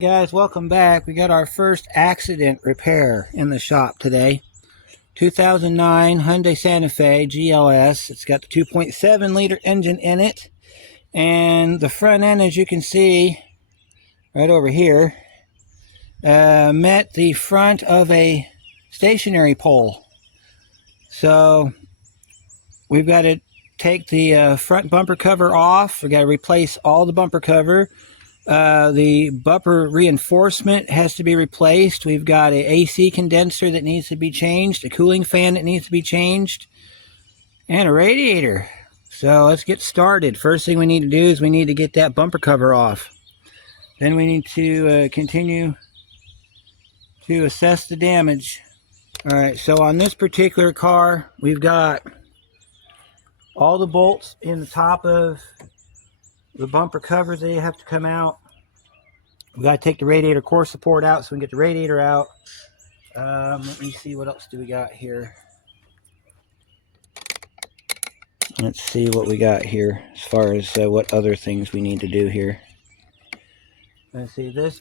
Guys, welcome back. We got our first accident repair in the shop today. 2009 Hyundai Santa Fe GLS. It's got the 2.7 liter engine in it, and the front end, as you can see right over here, met the front of a stationary pole. So we've got to take the front bumper cover off. We got to replace all the bumper cover. The bumper reinforcement has to be replaced. We've got an AC condenser that needs to be changed, a cooling fan that needs to be changed, and a radiator. So let's get started. First thing we need to do is we need to get that bumper cover off. Then we need to continue to assess the damage. Alright, so on this particular car, we've got all the bolts in the top of the bumper covers. They have to come out. We got to take the radiator core support out so we can get the radiator out. Let me see, what else do we got here. Let's see what we got here as far as what other things we need to do here. Let's see, this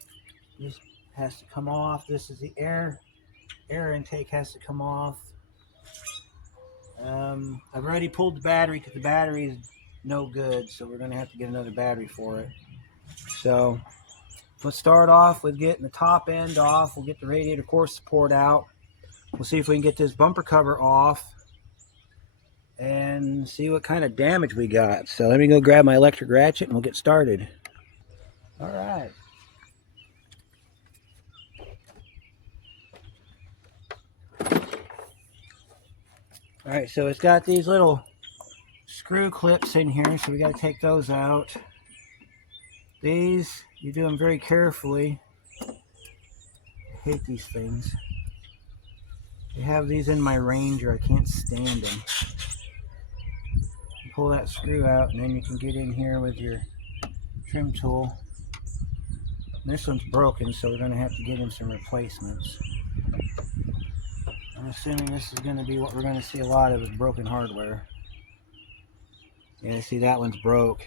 has to come off. This is the air intake has to come off. I've already pulled the battery because the battery is no good, so we're going to have to get another battery for it. So let's start off with getting the top end off. We'll get the radiator core support out. We'll see if we can get this bumper cover off and see what kind of damage we got. So let me go grab my electric ratchet and we'll get started. All right. All right, so it's got these little screw clips in here, so we got to take those out. These, you do them very carefully. I hate these things. I have these in my Ranger. I can't stand them. You pull that screw out, and then you can get in here with your trim tool. And this one's broken, so we're going to have to get him some replacements. I'm assuming this is going to be what we're going to see a lot of, is broken hardware. Yeah, see, that one's broke.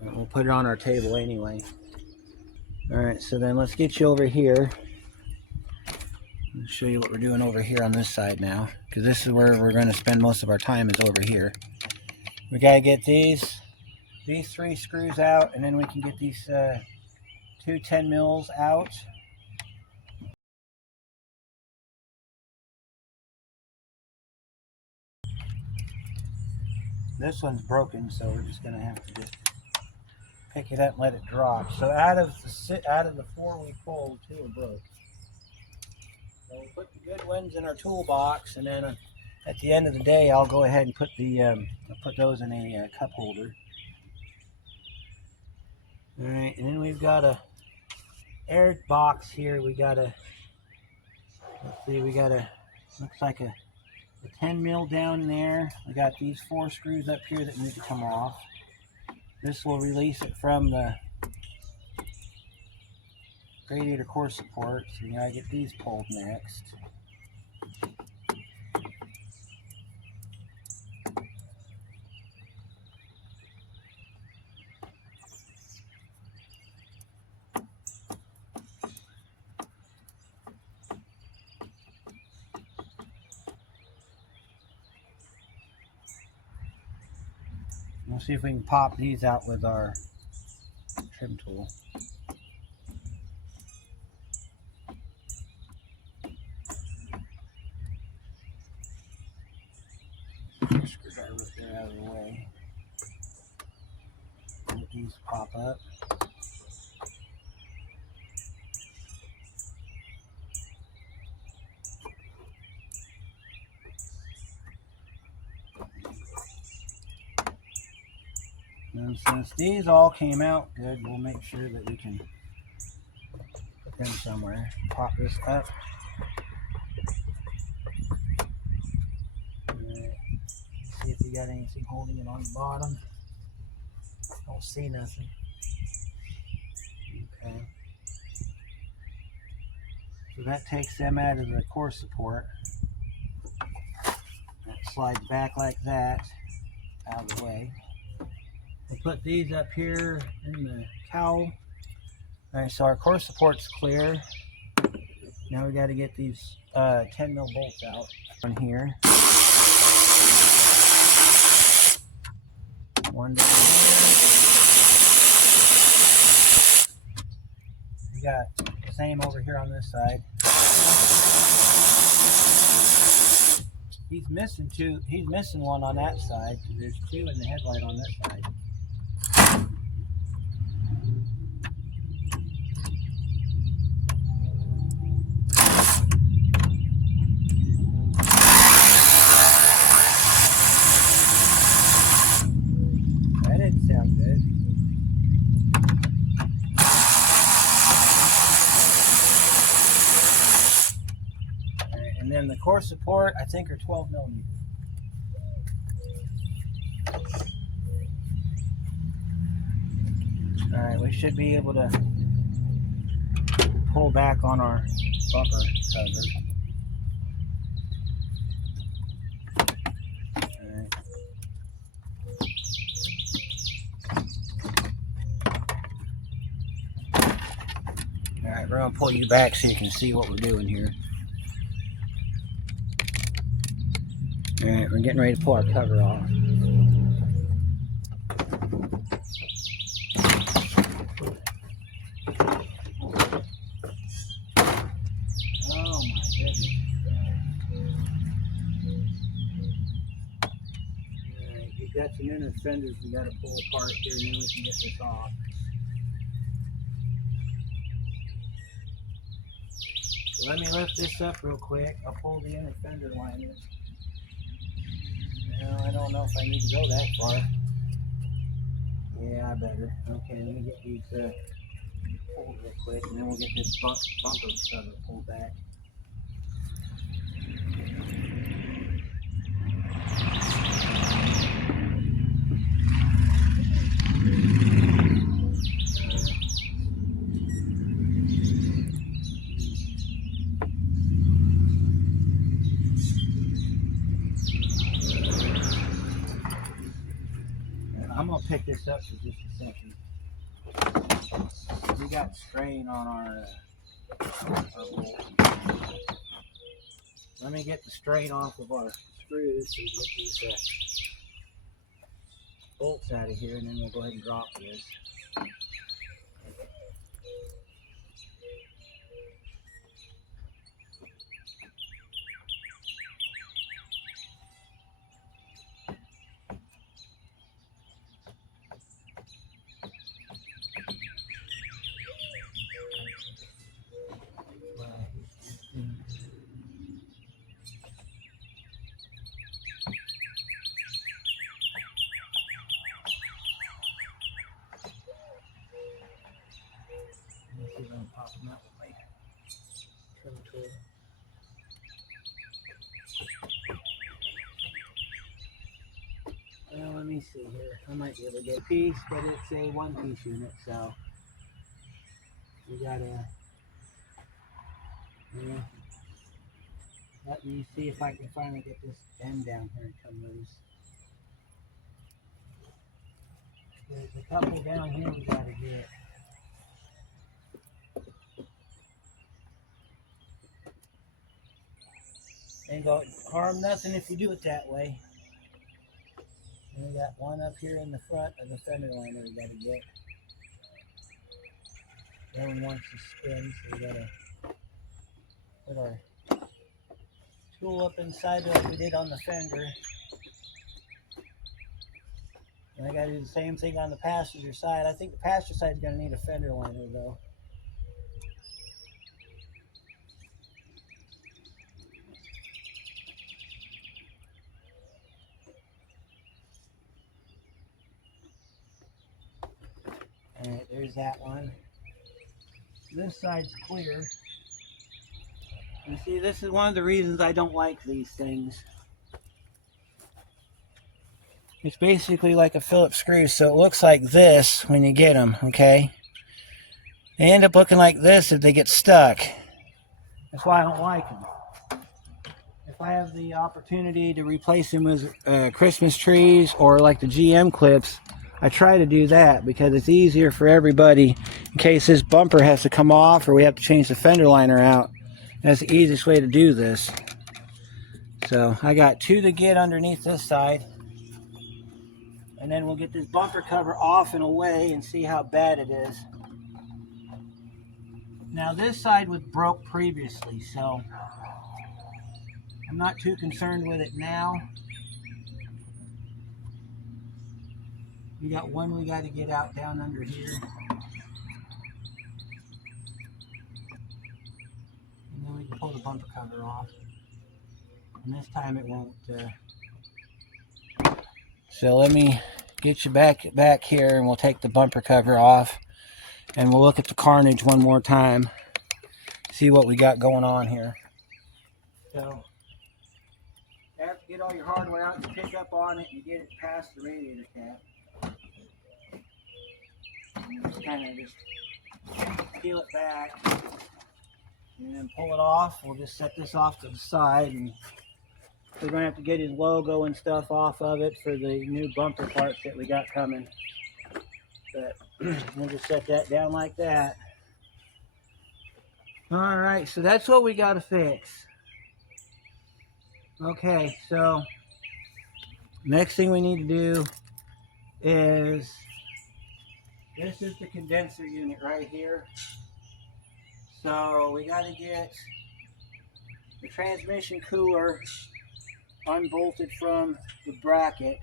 We'll put it on our table anyway. Alright, so then let's get you over here. I'll show you what we're doing over here on this side now, because this is where we're going to spend most of our time, is over here. We got to get these three screws out, and then we can get these two 10 mils out. This one's broken, so we're just going to have to just pick it up and let it drop. So out of the four we pulled, two are broke. So we'll put the good ones in our toolbox, and then at the end of the day, I'll go ahead and put I'll put those in a cup holder. All right, and then we've got a air box here. We got a, let's see, we got a, looks like a 10 mil down there. We got these four screws up here that need to come off. This will release it from the radiator core support. So we gotta get these pulled next. We'll see if we can pop these out with our trim tool. Screwdriver, get out of the way. Let these pop up. And since these all came out good, we'll make sure that we can put them somewhere. Pop this up. Alright. See if we got anything holding it on the bottom. Don't see nothing. Okay. So that takes them out of the core support. That slides back like that, out of the way. We'll put these up here in the cowl. Alright, so our core support's clear. Now we got to get these 10 mil bolts out on here. One down here. We got the same over here on this side. He's missing two. He's missing one on that side because there's two in the headlight on this side. That didn't sound good. All right, and then the core support, I think, are 12 millimeters. All right, we should be able to pull back on our bumper cover. Alright, we're going to pull you back so you can see what we're doing here. Alright, we're getting ready to pull our cover off. Oh my goodness. Alright, we've got some inner fenders we got to pull apart here and then we can get this off. So let me lift this up real quick. I'll pull the inner fender liner. Now, I don't know if I need to go that far. Yeah, I better. Okay, let me get these pulled real quick, and then we'll get this bumper cover pulled back. I'm going to pick this up for just a second. We got strain on our bolt. Let me get the strain off of our screws so we can get these bolts out of here, and then we'll go ahead and drop this. Let's see if I can pop them out with my trim tool. Well, let me see here. I might be able to get a piece, but it's a one-piece unit, so we gotta. Yeah. Let me see if I can finally get this end down here and come loose. There's a couple down here we gotta get. Ain't gonna harm nothing if you do it that way. And we got one up here in the front of the fender liner we gotta get. That one wants to spin, so we gotta put our tool up inside like we did on the fender. And I gotta do the same thing on the passenger side. I think the passenger side is gonna need a fender liner though. Alright, there's that one. This side's clear. You see, this is one of the reasons I don't like these things. It's basically like a Phillips screw, so it looks like this when you get them, okay? They end up looking like this if they get stuck. That's why I don't like them. If I have the opportunity to replace them with Christmas trees or like the GM clips, I try to do that because it's easier for everybody in case this bumper has to come off or we have to change the fender liner out. That's the easiest way to do this. So I got 2 to get underneath this side. And then we'll get this bumper cover off and away and see how bad it is. Now this side was broke previously, so I'm not too concerned with it now. We got one we got to get out down under here. And then we can pull the bumper cover off. And this time it won't. So let me get you back here and we'll take the bumper cover off. And we'll look at the carnage one more time. See what we got going on here. So you have to get all your hardware out and pick up on it and get it past the radiator cap. And just kind of just peel it back and then pull it off. We'll just set this off to the side, and we're going to have to get his logo and stuff off of it for the new bumper parts that we got coming. But we'll just set that down like that. All right, so that's what we got to fix. Okay, so next thing we need to do is, this is the condenser unit right here. So we got to get the transmission cooler unbolted from the bracket.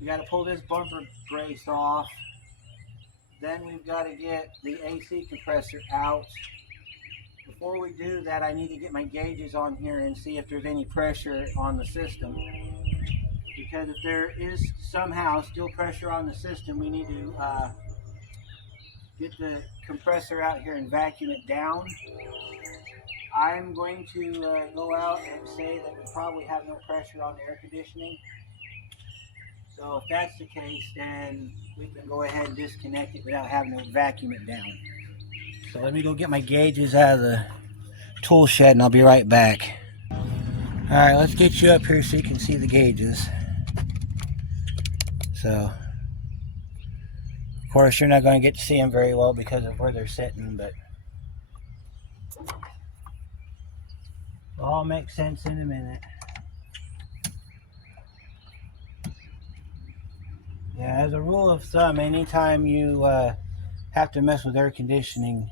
We got to pull this bumper brace off. Then we've got to get the AC compressor out. Before we do that, I need to get my gauges on here and see if there's any pressure on the system. Because if there is somehow still pressure on the system, we need to get the compressor out here and vacuum it down. I'm going to go out and say that we probably have no pressure on the air conditioning. So if that's the case, then we can go ahead and disconnect it without having to vacuum it down. So let me go get my gauges out of the tool shed and I'll be right back. Alright, let's get you up here so you can see the gauges. So, of course you're not going to get to see them very well because of where they're sitting, but it'll all make sense in a minute. Yeah, as a rule of thumb, anytime you have to mess with air conditioning,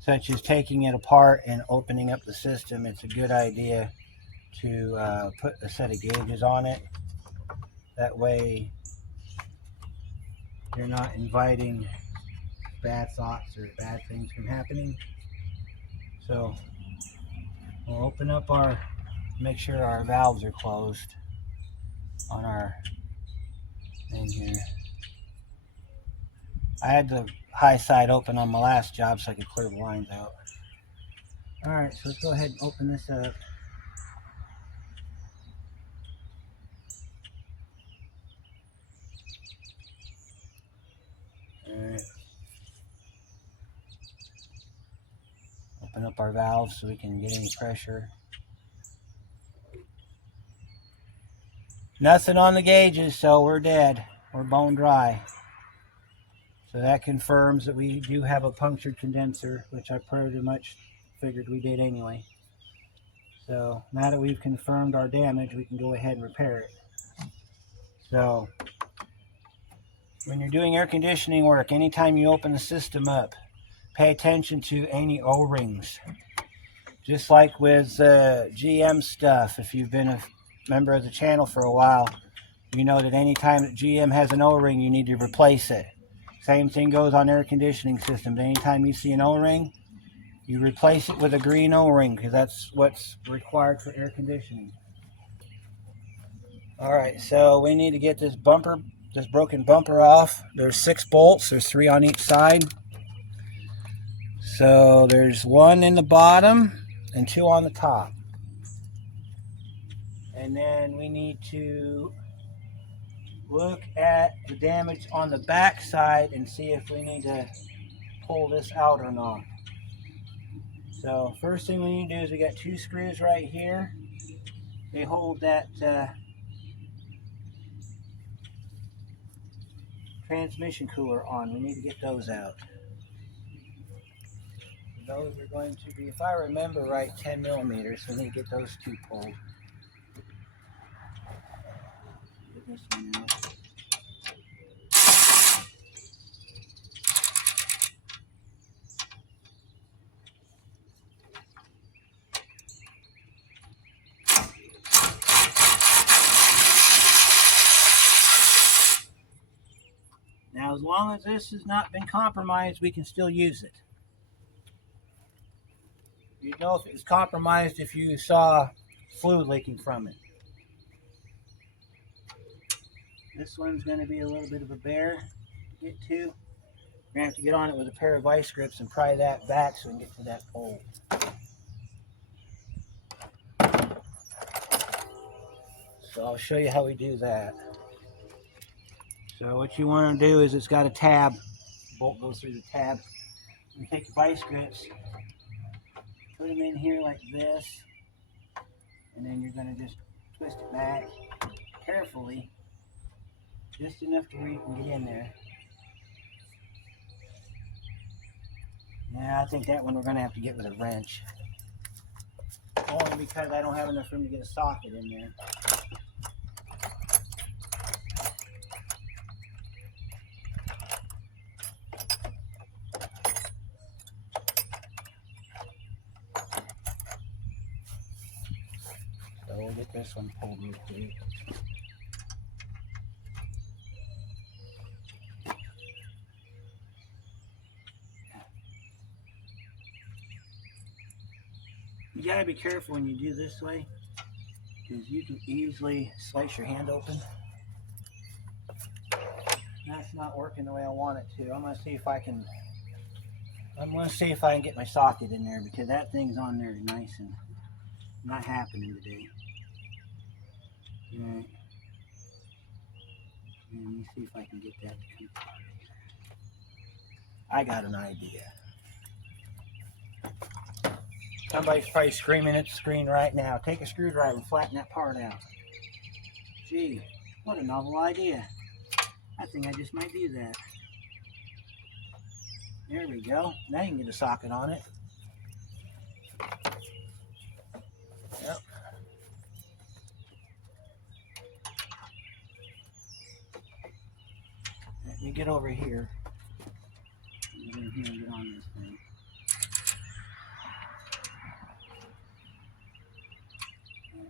such as taking it apart and opening up the system, it's a good idea to put a set of gauges on it. That way you're not inviting bad thoughts or bad things from happening. So we'll open up make sure our valves are closed on our thing here. I had the high side open on my last job so I could clear the lines out. Alright, so let's go ahead and open this up. Alright. Open up our valves so we can get any pressure. Nothing on the gauges, so we're dead. We're bone dry. So that confirms that we do have a punctured condenser, which I pretty much figured we did anyway. So now that we've confirmed our damage, we can go ahead and repair it. So when you're doing air conditioning work, anytime you open the system up, pay attention to any O-rings. Just like with GM stuff, if you've been a member of the channel for a while, you know that anytime that GM has an O-ring, you need to replace it. Same thing goes on air conditioning systems. Anytime you see an O-ring, you replace it with a green O-ring because that's what's required for air conditioning. Alright, so we need to get this broken bumper off. There's 6 bolts. There's 3 on each side. So there's 1 in the bottom and 2 on the top. And then we need to look at the damage on the back side and see if we need to pull this out or not. So first thing we need to do is we got 2 screws right here. They hold that transmission cooler on. We need to get those out. Those are going to be, if I remember right, 10 millimeters. So we need to get those two pulled. Get this one out. Now, as long as this has not been compromised, we can still use it. You'd know if it was compromised if you saw fluid leaking from it. This one's going to be a little bit of a bear to get to. We're going to have to get on it with a pair of vice grips and pry that back so we can get to that pole. So I'll show you how we do that. So what you want to do is it's got a tab. The bolt goes through the tab. You take your vice grips, put them in here like this, and then you're going to just twist it back carefully, just enough to where you can get in there. Now I think that one we're going to have to get with a wrench, only because I don't have enough room to get a socket in there. So we'll get this one pulled real quick. You gotta be careful when you do this way, because you can easily slice your hand open. That's not working the way I want it to. I'm gonna see if I can get my socket in there, because that thing's on there nice and not happening today. Alright. Let me see if I can get that to come apart. I got an idea. Somebody's probably screaming at the screen right now. Take a screwdriver and flatten that part out. Gee, what a novel idea. I think I just might do that. There we go. Now you can get a socket on it. Yep. Let me get over here. Get in here and get on this thing.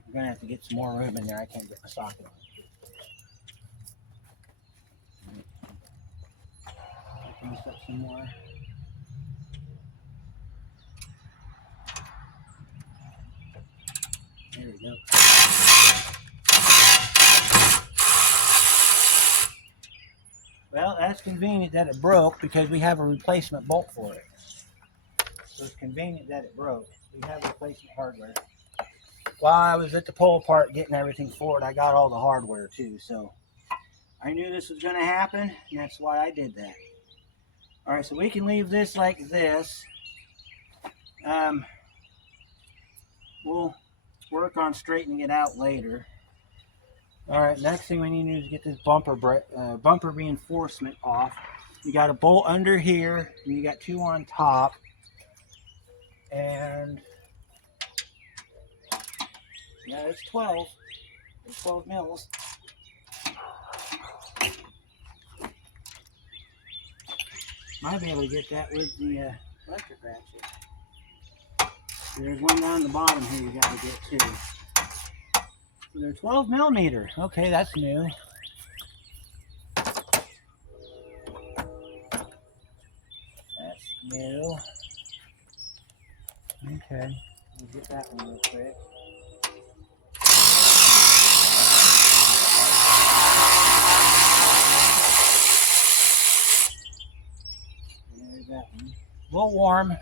We're going to have to get some more room in there. I can't get my socket on it. Open this up some more. There we go. Well, that's convenient that it broke, because we have a replacement bolt for it. So it's convenient that it broke. We have replacement hardware. While I was at the pole part getting everything for it, I got all the hardware too. So I knew this was going to happen, and that's why I did that. All right, so we can leave this like this. We'll work on straightening it out later. All right, next thing we need to do is get this bumper reinforcement off. You got a bolt under here, and you got two on top. And yeah, it's 12. It's 12 mils. Might be able to get that with the electric ratchet. There's one down the bottom here you got to get too. So they're 12 millimeter. Okay, that's new. That's new. Okay, we'll get that one real quick. There's that one. A little warm.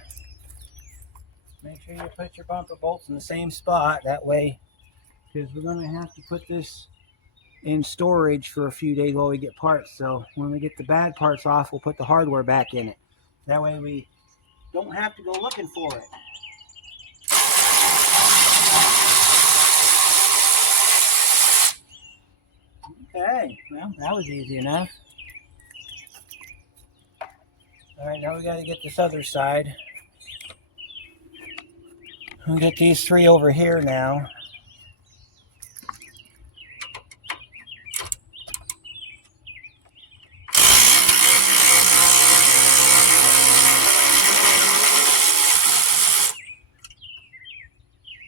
Make sure you put your bumper bolts in the same spot. That way, because we're going to have to put this in storage for a few days while we get parts. So when we get the bad parts off, we'll put the hardware back in it. That way we don't have to go looking for it. Okay, well, that was easy enough. All right, now we got to get this other side. We'll get these three over here now.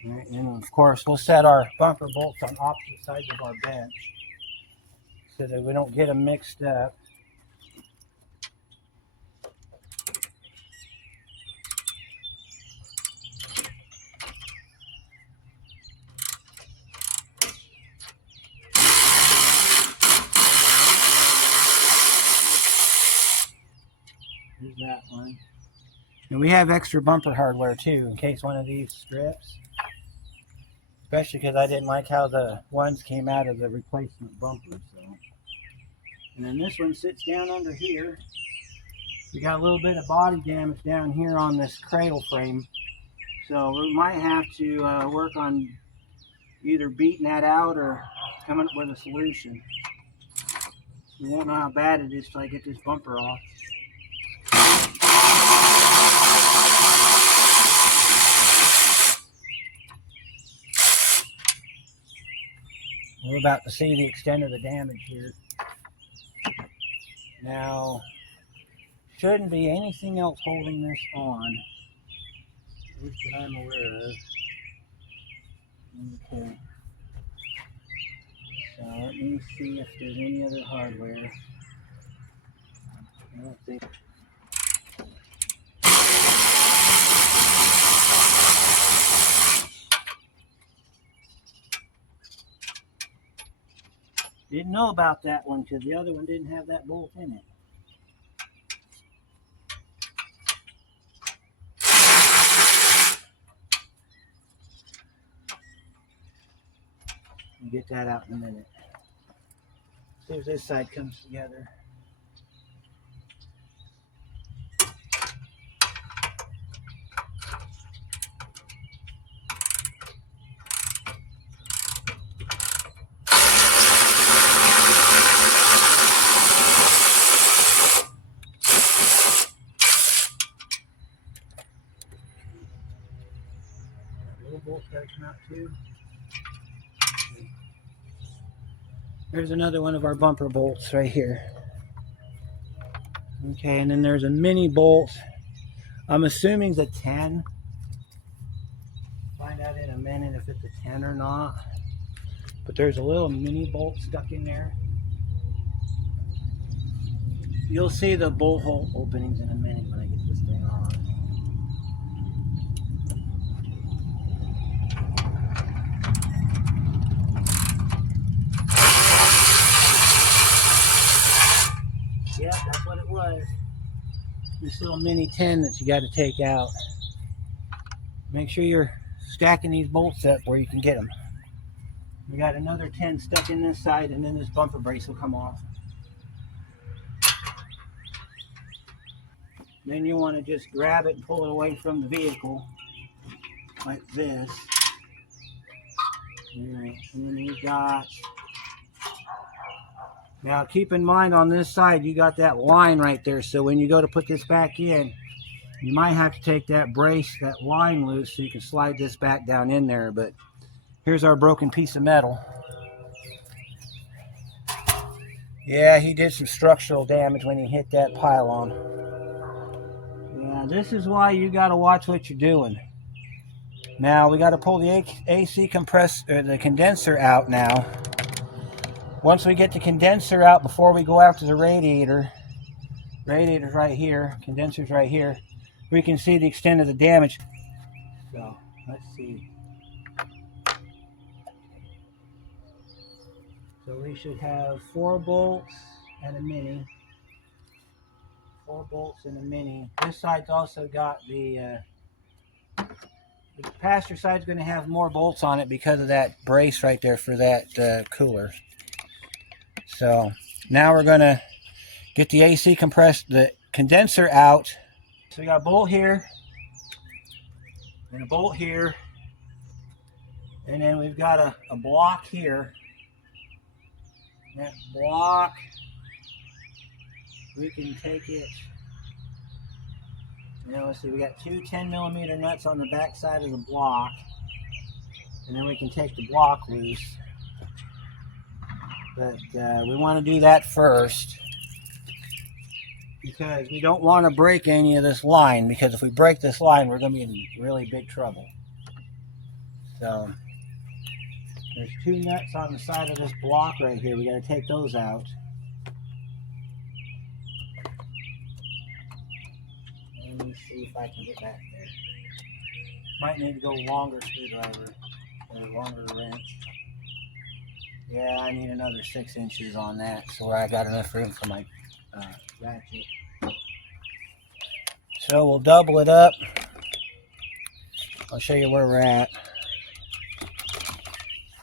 And of course, we'll set our bumper bolts on opposite sides of our bench so that we don't get them mixed up. Here's that one. And we have extra bumper hardware too in case one of these strips. Especially because I didn't like how the ones came out of the replacement bumper. So. And then this one sits down under here. We got a little bit of body damage down here on this cradle frame. So we might have to work on either beating that out or coming up with a solution. We won't know how bad it is till I get this bumper off. We're about to see the extent of the damage here. Now, shouldn't be anything else holding this on, at least that I'm aware of. Okay. So let me see if there's any other hardware. I don't think. Didn't know about that one because the other one didn't have that bolt in it. We'll get that out in a minute. See if this side comes together. Little bolt gotta come out too. There's another one of our bumper bolts right here. Okay, and then there's a mini bolt. I'm assuming it's a 10. Find out in a minute if it's a 10 or not. But there's a little mini bolt stuck in there. You'll see the bolt hole openings in a minute when I get this thing on. Yep, that's what it was. This little mini 10 that you got to take out. Make sure you're stacking these bolts up where you can get them. We got another 10 stuck in this side, and then this bumper brace will come off. Then you want to just grab it and pull it away from the vehicle like this. Alright, and then we've got, now keep in mind on this side you got that line right there, so when you go to put this back in, you might have to take that brace, that line loose, so you can slide this back down in there. But here's our broken piece of metal. Yeah, he did some structural damage when he hit that pylon. Yeah, this is why you got to watch what you're doing. Now we got to pull the AC compressor, the condenser out now. Once we get the condenser out, before we go after the radiator's right here, condenser's right here, we can see the extent of the damage. So let's see. So we should have 4 bolts and a mini. 4 bolts and a mini. This side's also got the passenger side's going to have more bolts on it because of that brace right there for that cooler. So now we're going to get the AC the condenser out. So we got a bolt here and a bolt here, and then we've got a block here. That block, we can take it Now let's see, we got two 10mm nuts on the back side of the block, and then we can take the block loose. But we want to do that first because we don't want to break any of this line, because if we break this line, we're going to be in really big trouble. So there's two nuts on the side of this block right here. We got to take those out. Let me see if I can get back there. Might need to go longer screwdriver or longer wrench. Yeah, I need another 6 inches on that, so I got enough room for my ratchet. So we'll double it up. I'll show you where we're at.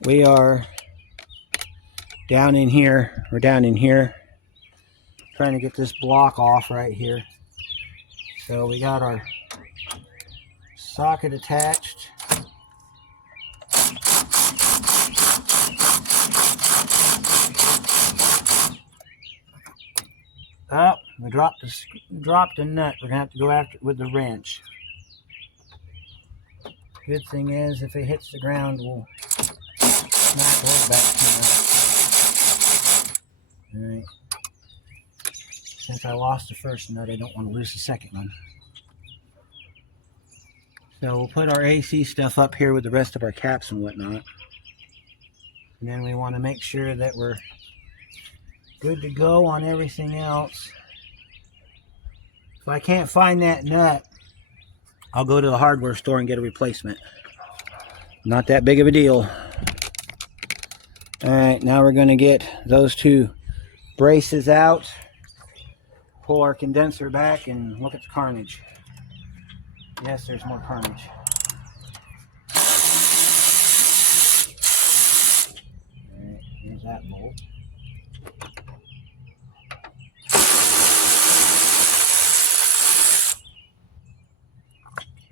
We are down in here. We're down in here, trying to get this block off right here. So we got our socket attached. Oh, we dropped the nut. We're gonna have to go after it with the wrench. Good thing is, if it hits the ground, we'll smack a little back to it. All right. Since I lost the first nut, I don't want to lose the second one. So we'll put our AC stuff up here with the rest of our caps and whatnot. And then we want to make sure that we're good to go on everything else. If I can't find that nut, I'll go to the hardware store and get a replacement. Not that big of a deal. Alright, now we're going to get those two braces out, pull our condenser back, and look at the carnage. Yes, there's more carnage. Alright, here's that bolt.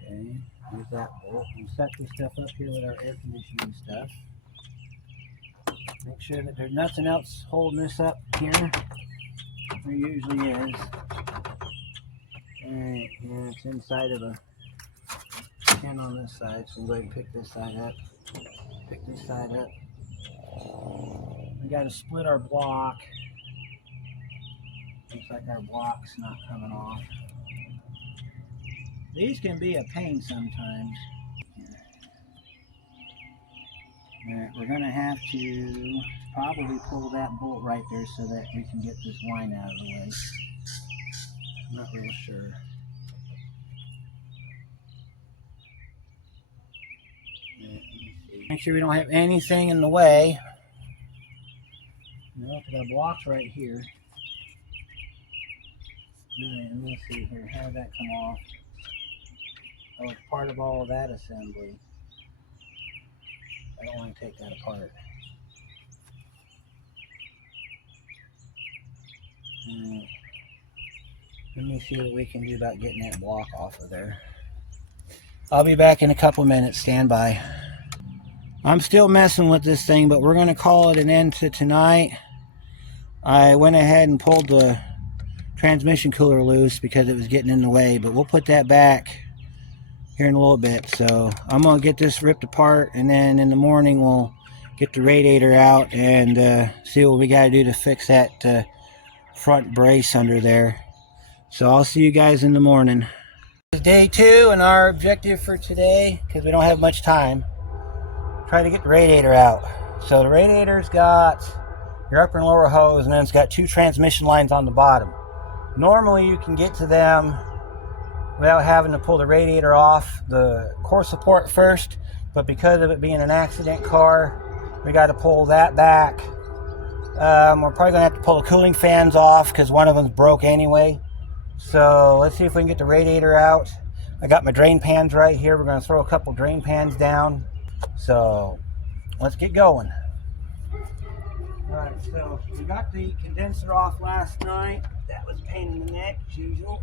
Okay, here's that bolt. We'll set this stuff up here with our air conditioning stuff. Make sure that there's nothing else holding this up here. There usually is. Alright, yeah, it's inside of a pin on this side, so we'll go ahead and pick this side up. Pick this side up. We got to split our block. Looks like our block's not coming off. These can be a pain sometimes. Alright, we're going to have to probably pull that bolt right there so that we can get this line out of the way. I'm not real sure. Make sure we don't have anything in the way. No, because our block's right here. And let's see here, how did that come off? Oh, it's part of all of that assembly. I don't want to take that apart. Let me see what we can do about getting that block off of there. I'll be back in a couple minutes. Stand by. I'm still messing with this thing, but we're going to call it an end to tonight. I went ahead and pulled the transmission cooler loose because it was getting in the way, but we'll put that back here in a little bit. So I'm going to get this ripped apart, and then in the morning we'll get the radiator out and see what we got to do to fix that front brace under there. So I'll see you guys in the morning. It's day 2, and our objective for today, because we don't have much time, try to get the radiator out. So the radiator's got your upper and lower hose, and then it's got 2 transmission lines on the bottom. Normally you can get to them without having to pull the radiator off the core support first, but because of it being an accident car, we got to pull that back. We're probably going to have to pull the cooling fans off because one of them's broke anyway. So let's see if we can get the radiator out. I got my drain pans right here. We're going to throw a couple drain pans down. So let's get going. Alright, so we got the condenser off last night. That was a pain in the neck as usual.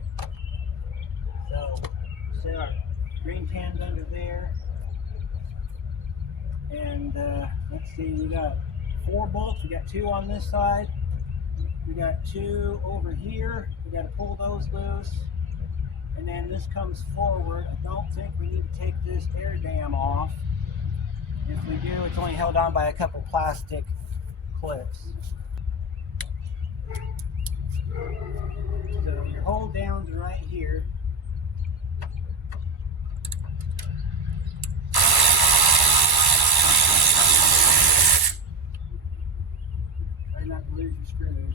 So set our drain pans under there. And let's see, we got 4 bolts. We got 2 on this side. We got 2 over here. We got to pull those loose. And then this comes forward. I don't think we need to take this air dam off. If we do, it's only held on by a couple plastic clips. So your hold downs are right here. Try not to lose your screws.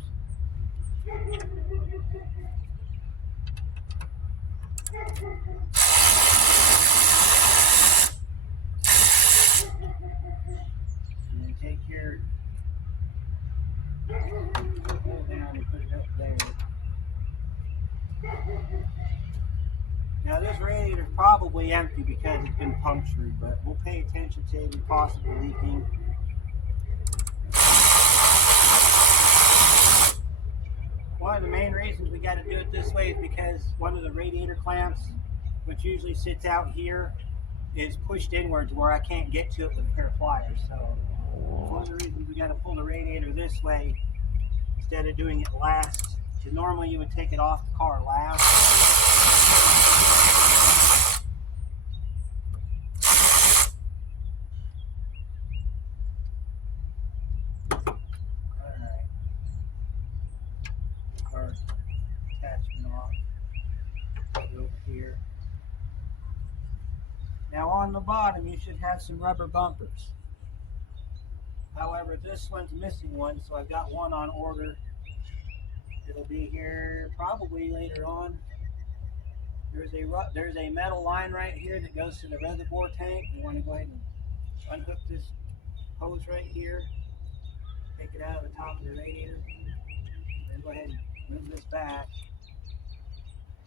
And then take your hold down and put it up there. Now this radiator is probably empty because it's been punctured, but we'll pay attention to any possible leaking. One of the main reasons we got to do it this way is because one of the radiator clamps, which usually sits out here, is pushed inwards where I can't get to it with a pair of pliers. So one of the reasons we got to pull the radiator this way instead of doing it last. Because normally you would take it off the car last. Attachment off. Put it over here. Now on the bottom you should have some rubber bumpers. However, this one's missing one, so I've got one on order. It'll be here probably later on. There's a metal line right here that goes to the reservoir tank. You want to go ahead and unhook this hose right here. Take it out of the top of the radiator. Then go ahead and move this back.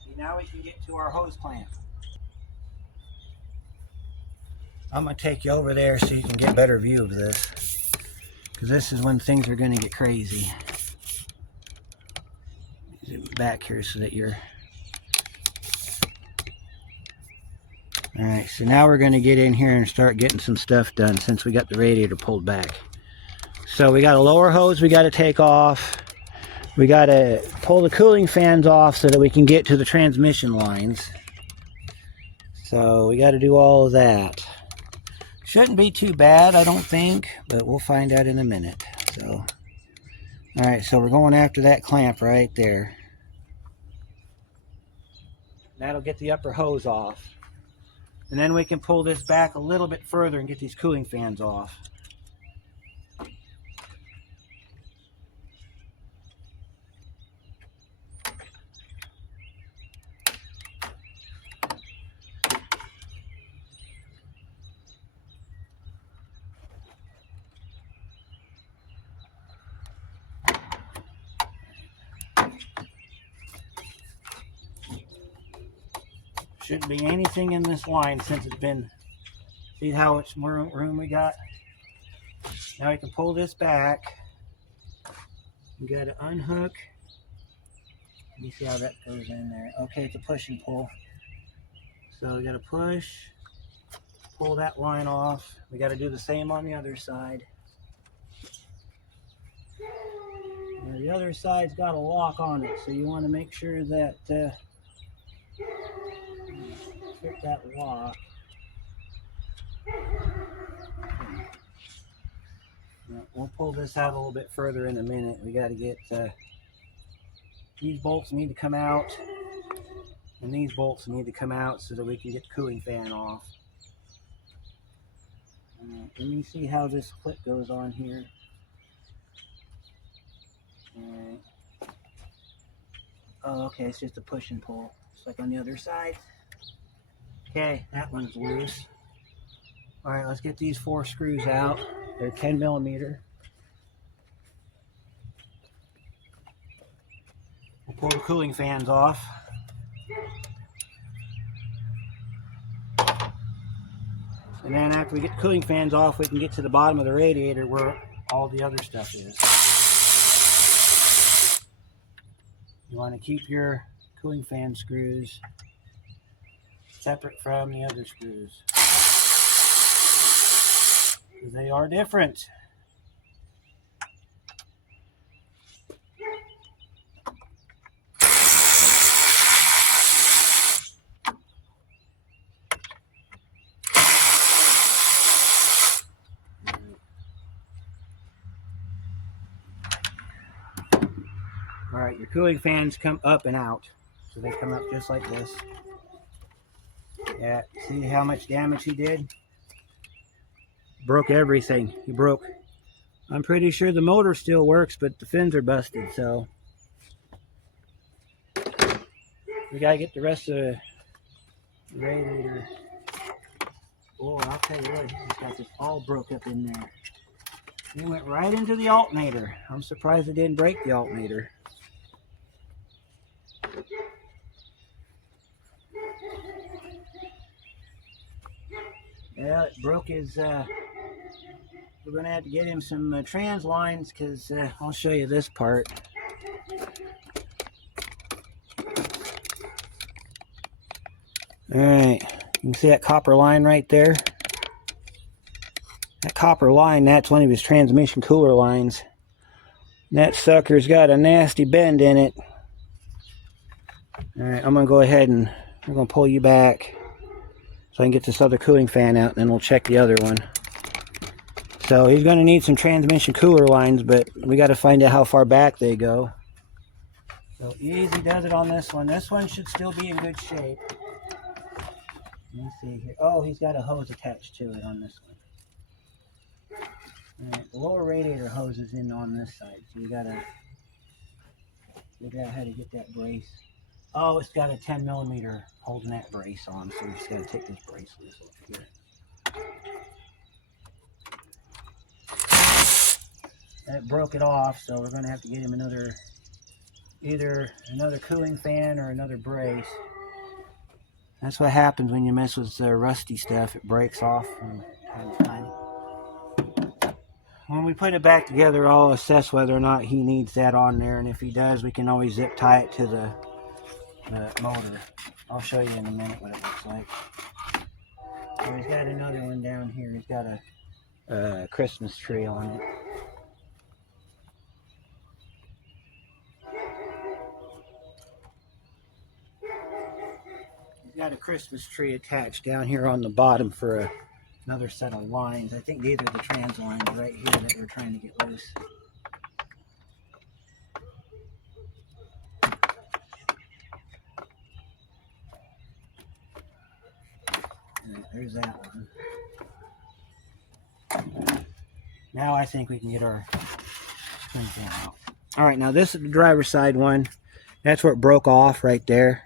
See, now we can get to our hose clamp. I'm going to take you over there so you can get a better view of this. Because this is when things are going to get crazy. Zoom back here so that you're... Alright, so now we're going to get in here and start getting some stuff done since we got the radiator pulled back. So we got a lower hose we got to take off. We got to pull the cooling fans off so that we can get to the transmission lines. So we got to do all of that. Shouldn't be too bad, I don't think, but we'll find out in a minute. So, alright, so we're going after that clamp right there. That'll get the upper hose off. And then we can pull this back a little bit further and get these cooling fans off. Shouldn't be anything in this line since it's been, see how much room we got? Now we can pull this back. We got to unhook. Let me see how that goes in there. Okay, it's a push and pull. So we got to push, pull that line off. We got to do the same on the other side. Now the other side's got a lock on it, so you want to make sure that fit that lock. We'll pull this out a little bit further in a minute. We got to get these bolts need to come out, and these bolts need to come out so that we can get the cooling fan off. Let me see how this clip goes on here. Oh, okay, it's just a push and pull, just like on the other side. Okay, that one's loose. All right, let's get these 4 screws out. They're 10 millimeter. We'll pull the cooling fans off. And then after we get the cooling fans off, we can get to the bottom of the radiator where all the other stuff is. You want to keep your cooling fan screws separate from the other screws, because they are different. Alright, your cooling fans come up and out. So they come up just like this. Yeah, see how much damage he did? Broke everything. He broke. I'm pretty sure the motor still works, but the fins are busted, so we gotta get the rest of the radiator. Oh, I'll tell you what, he's got this all broke up in there. He went right into the alternator. I'm surprised it didn't break the alternator. Yeah, it broke his, we're going to have to get him some trans lines, because I'll show you this part. Alright, you can see that copper line right there? That copper line, that's one of his transmission cooler lines. And that sucker's got a nasty bend in it. Alright, I'm going to go ahead and we're going to pull you back so I can get this other cooling fan out, and then we'll check the other one. So he's going to need some transmission cooler lines, but we got to find out how far back they go. So easy does it on this one. This one should still be in good shape. Let me see here. Oh, he's got a hose attached to it on this one. Alright, the lower radiator hose is in on this side, so we got to figure out how to get that brace. Oh, it's got a 10mm holding that brace on, so we just got to take this brace loose over here. That broke it off, so we're going to have to get him another, either another cooling fan or another brace. That's what happens when you mess with rusty stuff. It breaks off from time to time. When we put it back together, I'll assess whether or not he needs that on there, and if he does, we can always zip tie it to the motor. I'll show you in a minute what it looks like. So he's got another one down here. He's got a Christmas tree on it. He's got a Christmas tree attached down here on the bottom for another set of lines. I think these are the trans lines right here that we're trying to get loose. There's that one. Now I think we can get our thing out. Alright, now this is the driver's side one. That's where it broke off right there.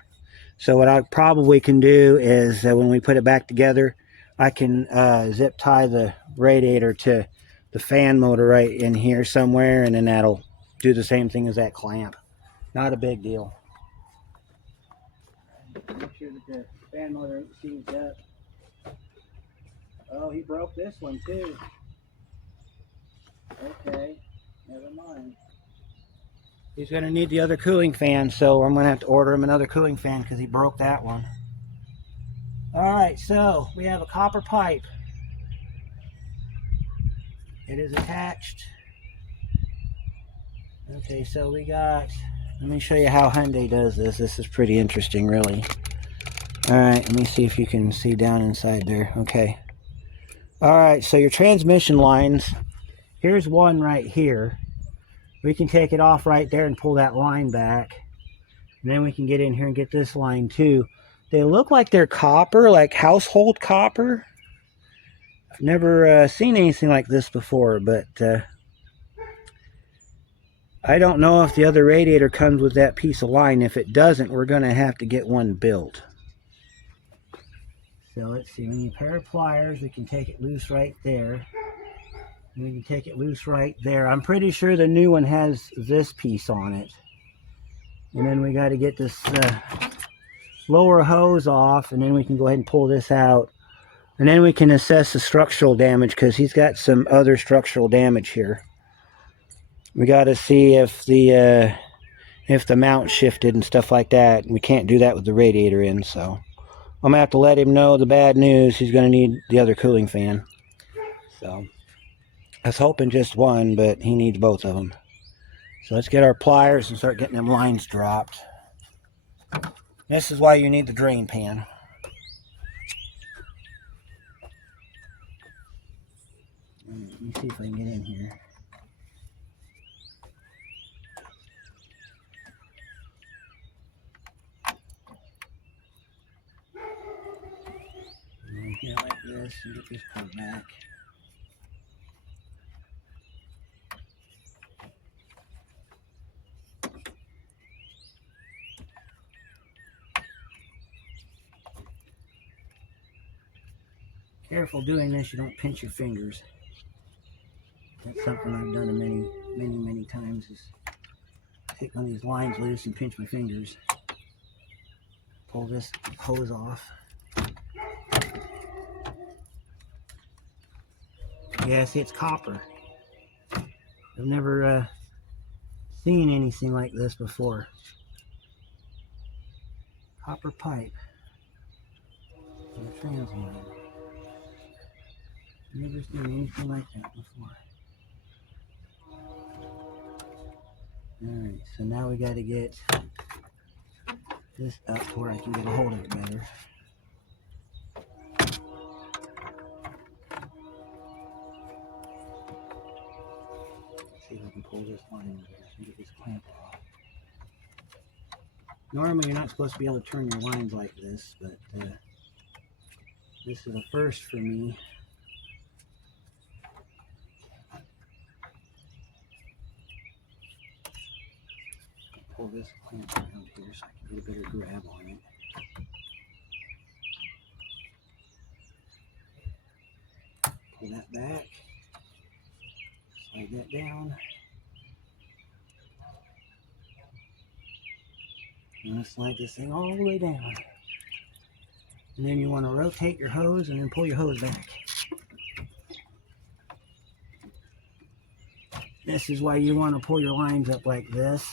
So what I probably can do is when we put it back together, I can zip tie the radiator to the fan motor right in here somewhere, and then that'll do the same thing as that clamp. Not a big deal. Make sure that the fan motor ain't seized up. Oh, he broke this one too. Okay, never mind. He's going to need the other cooling fan, so I'm going to have to order him another cooling fan because he broke that one. Alright, so we have a copper pipe. It is attached. Okay, so we got, let me show you how Hyundai does this. This is pretty interesting, really. Alright, let me see if you can see down inside there. Okay. Alright, so your transmission lines, here's one right here. We can take it off right there and pull that line back. And then we can get in here and get this line too. They look like they're copper, like household copper. I've never seen anything like this before, but I don't know if the other radiator comes with that piece of line. If it doesn't, we're going to have to get one built. So let's see, when you pair of pliers, we can take it loose right there. And we can take it loose right there. I'm pretty sure the new one has this piece on it. And then we got to get this lower hose off, and then we can go ahead and pull this out. And then we can assess the structural damage, because he's got some other structural damage here. We got to see if the mount shifted and stuff like that. We can't do that with the radiator in, so I'm gonna have to let him know the bad news. He's gonna need the other cooling fan. So I was hoping just one, but he needs both of them. So let's get our pliers and start getting them lines dropped. This is why you need the drain pan. Let me see if I can get in here. here like this and get this part back. Careful doing this, you don't pinch your fingers. That's something I've done many times, is take one of these lines loose and pinch my fingers. Pull this hose off. Yeah, see, it's copper. I've never seen anything like this before. Copper pipe. And a trans line. Never seen anything like that before. Alright, so now we got to get this up to where I can get a hold of it better. See if I can pull this line over here and get this clamp off. Normally you're not supposed to be able to turn your lines like this, but this is a first for me. Pull this clamp around here so I can get a better grab on it. Pull that back. Slide that down. I'm going to slide this thing all the way down. And then you want to rotate your hose and then pull your hose back. This is why you want to pull your lines up like this.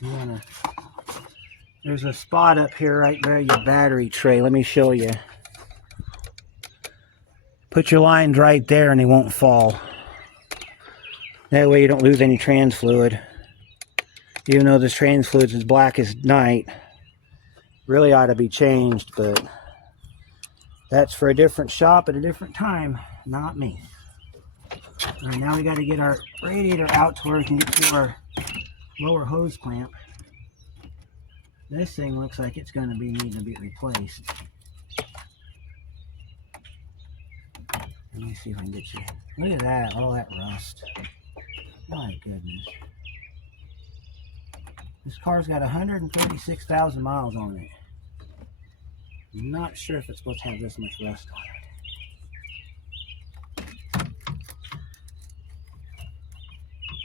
You want to, there's a spot up here right there, your battery tray. Let me show you. Put your lines right there and they won't fall. That way you don't lose any trans fluid. Even though this trans fluid is black as night, really ought to be changed, but that's for a different shop at a different time, not me. All right, now we got to get our radiator out to where we can get to our lower hose clamp. This thing looks like it's going to be needing to be replaced. Let me see if I can get you. Look at that, all that rust. My goodness. This car's got 136,000 miles on it. I'm not sure if it's supposed to have this much rust on it.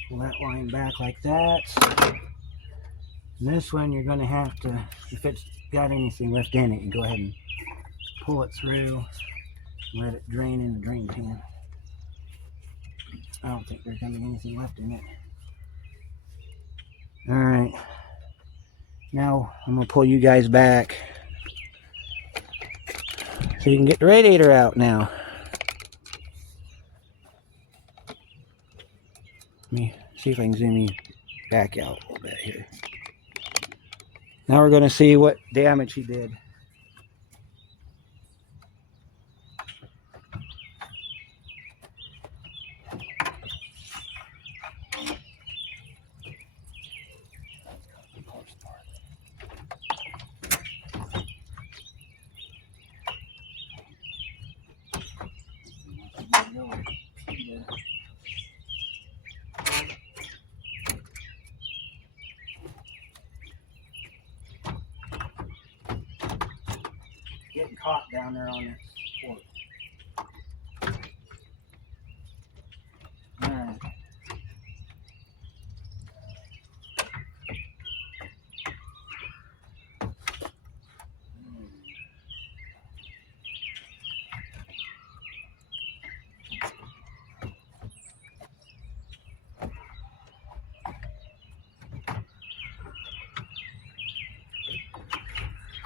Pull that line back like that. And this one you're going to have to, if it's got anything left in it, you go ahead and pull it through and let it drain in the drain pan. I don't think there's going to be anything left in it. Alright, now I'm going to pull you guys back so you can get the radiator out now. Let me see if I can zoom you back out a little bit here. Now we're going to see what damage he did. Getting caught down there on that port. Alright.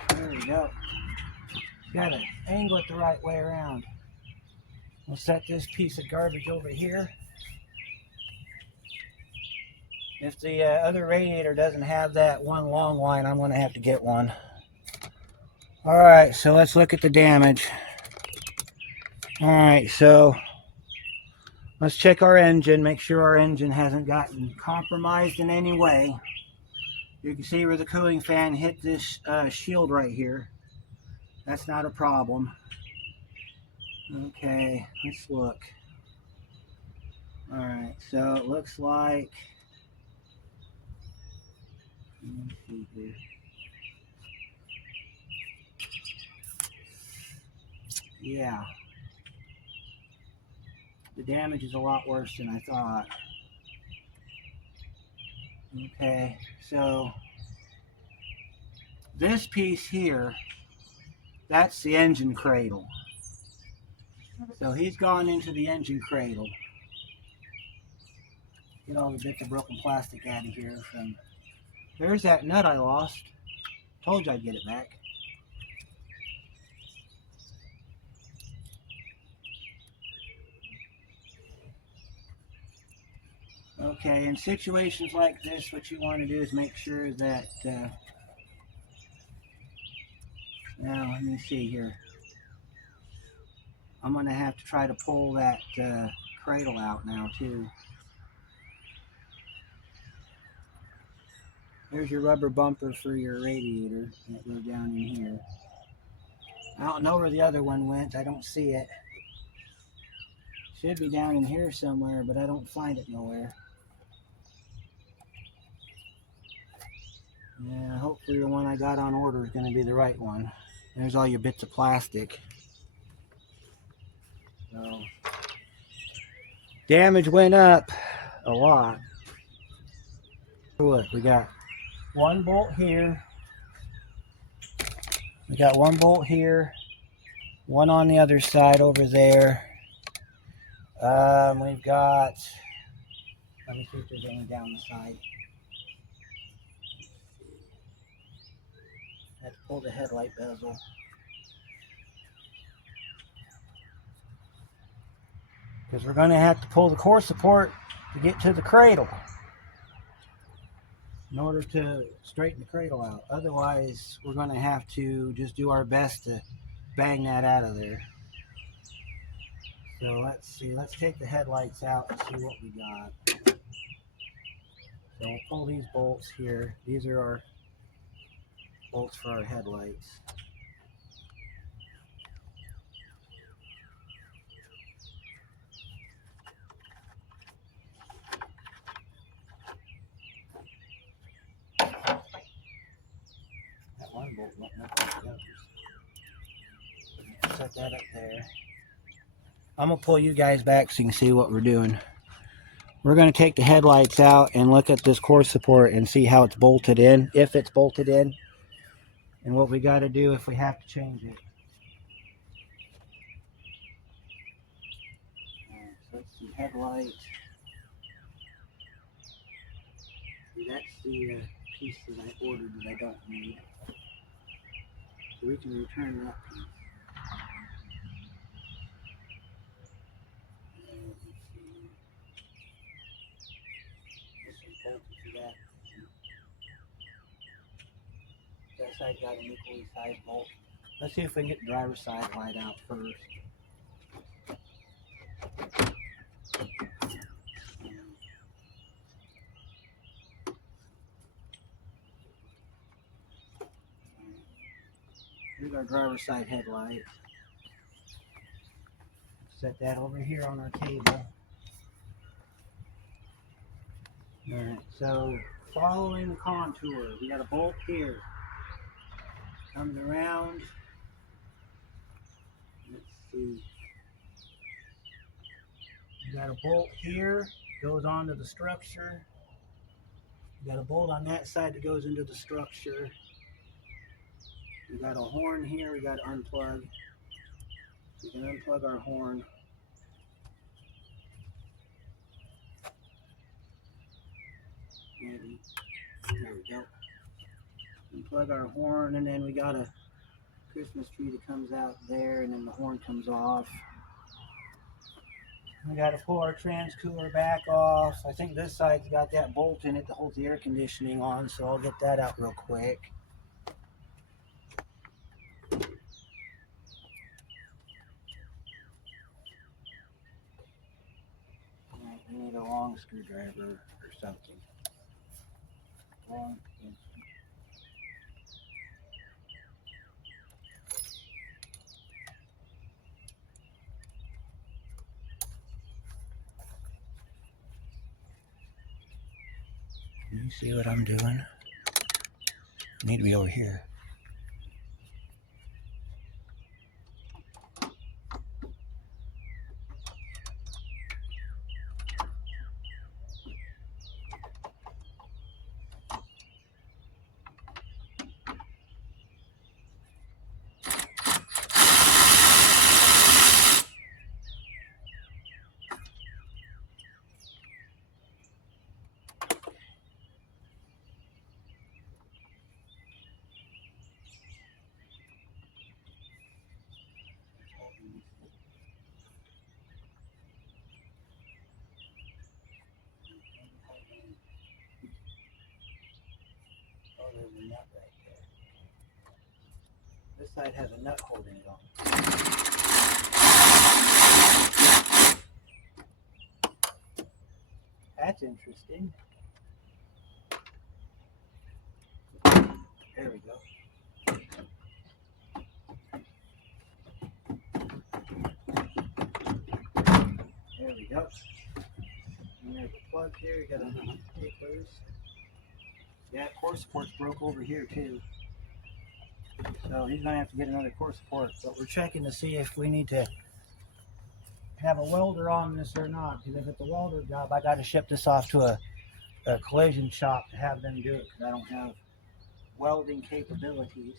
There we go. Got to angle it the right way around. We'll set this piece of garbage over here. If the other radiator doesn't have that one long line, I'm going to have to get one. Alright, so let's look at the damage. Alright, so let's check our engine, make sure our engine hasn't gotten compromised in any way. You can see where the cooling fan hit this shield right here. That's not a problem. Okay, let's look. Alright, so it looks like, let me see here. Yeah, the damage is a lot worse than I thought. Okay, so this piece here, that's the engine cradle. So he's gone into the engine cradle. Get all the bits of broken plastic out of here. There's that nut I lost. Told you I'd get it back. Okay, in situations like this, what you want to do is make sure that, now let me see here. I'm going to have to try to pull that cradle out now too. There's your rubber bumper for your radiator that goes down in here. I don't know where the other one went. I don't see it. Should be down in here somewhere, but I don't find it nowhere. Yeah, hopefully the one I got on order is going to be the right one. There's all your bits of plastic. So, damage went up a lot. Look, we got one bolt here. We got one bolt here. One on the other side over there. We've got, let me see if there's any down the side. I have to pull the headlight bezel. Because we're going to have to pull the core support to get to the cradle in order to straighten the cradle out. Otherwise, we're going to have to just do our best to bang that out of there. So let's see. Let's take the headlights out and see what we got. So we'll pull these bolts here. These are our bolts for our headlights. That one bolt won't look like the others. Set that up there. I'm going to pull you guys back so you can see what we're doing. We're going to take the headlights out and look at this core support and see how it's bolted in, if it's bolted in, and what we got to do if we have to change it. Alright, so let's see, headlight. See, that's the piece that I ordered that I don't need. So we can return that piece. That side got an equally sized bolt. Let's see if we can get the driver's side light out first. Here's our driver's side headlight. Set that over here on our table. Alright, so following the contour, we got a bolt here. Comes around. Let's see. We got a bolt here, goes onto the structure. We got a bolt on that side that goes into the structure. We got a horn here, we got to unplug. We can unplug our horn. Maybe. There we go. Unplug our horn, and then we got a Christmas tree that comes out there, and then the horn comes off. We got to pull our trans cooler back off. I think this side's got that bolt in it that holds the air conditioning on, so I'll get that out real quick. Alright, we need a long screwdriver or something. Long. You see what I'm doing? I need to be over here. Oh, there's a nut right there. This side has a nut holding it on. That's interesting. There we go. There we go. And there's a plug here. You gotta take loose. Yeah, core support's broke over here too. So he's gonna have to get another core support. But we're checking to see if we need to have a welder on this or not. Because if it's a welder job, I gotta ship this off to a collision shop to have them do it. Because I don't have welding capabilities.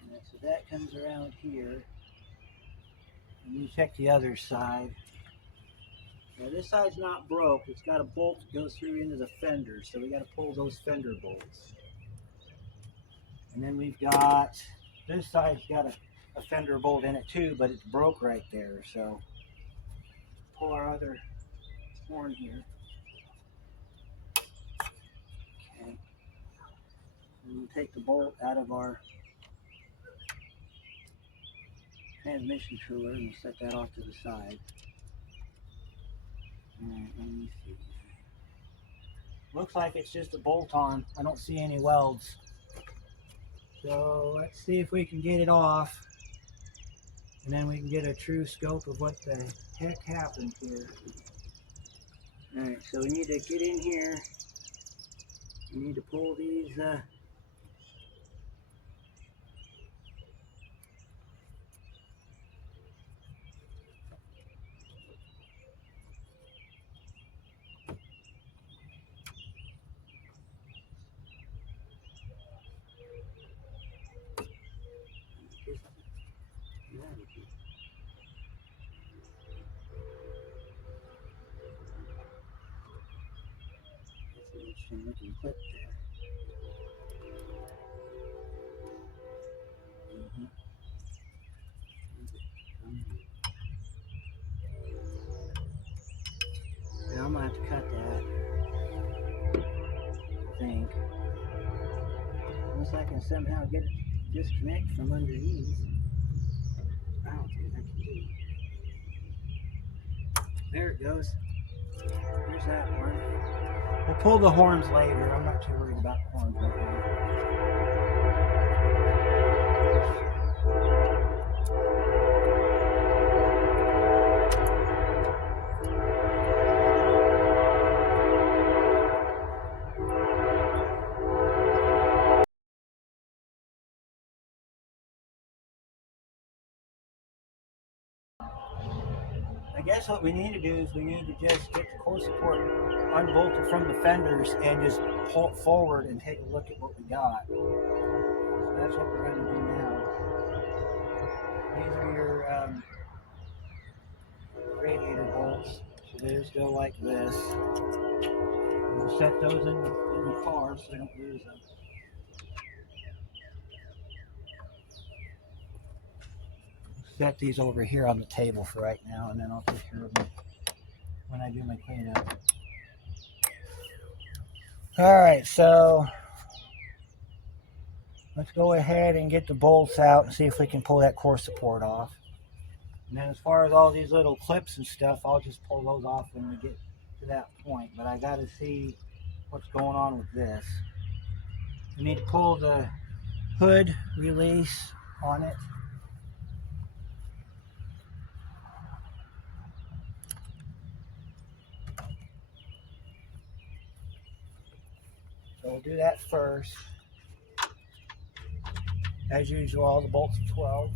And so that comes around here. And you check the other side. Now this side's not broke. It's got a bolt that goes through into the fender. So we got to pull those fender bolts. And then we've got, this side's got a fender bolt in it too, but it's broke right there. So pull our other horn here. Okay. And we'll take the bolt out of our transmission cooler and we'll set that off to the side. Alright, let me see. Looks like it's just a bolt on. I don't see any welds. So let's see if we can get it off. And then we can get a true scope of what the heck happened here. Alright, so we need to get in here. We need to pull these looking clip there. Now I'm gonna have to cut that. I think. Unless I can somehow get it to disconnect from underneath. I don't think I can do it. There it goes. Here's that one. We'll pull the horns later. I'm not too worried about the horns right now. I guess what we need to do is we need to just get the core support unbolted from the fenders and just pull it forward and take a look at what we got. So that's what we're going to do now. These are your radiator bolts. So they just go like this. We'll set those in the car so we don't lose them. Set these over here on the table for right now, and then I'll take care of them when I do my cleanup. Alright, so let's go ahead and get the bolts out and see if we can pull that core support off. And then as far as all these little clips and stuff, I'll just pull those off when we get to that point. But I got to see what's going on with this. We need to pull the hood release on it. we'll do that first. As usual, all the bolts are 12.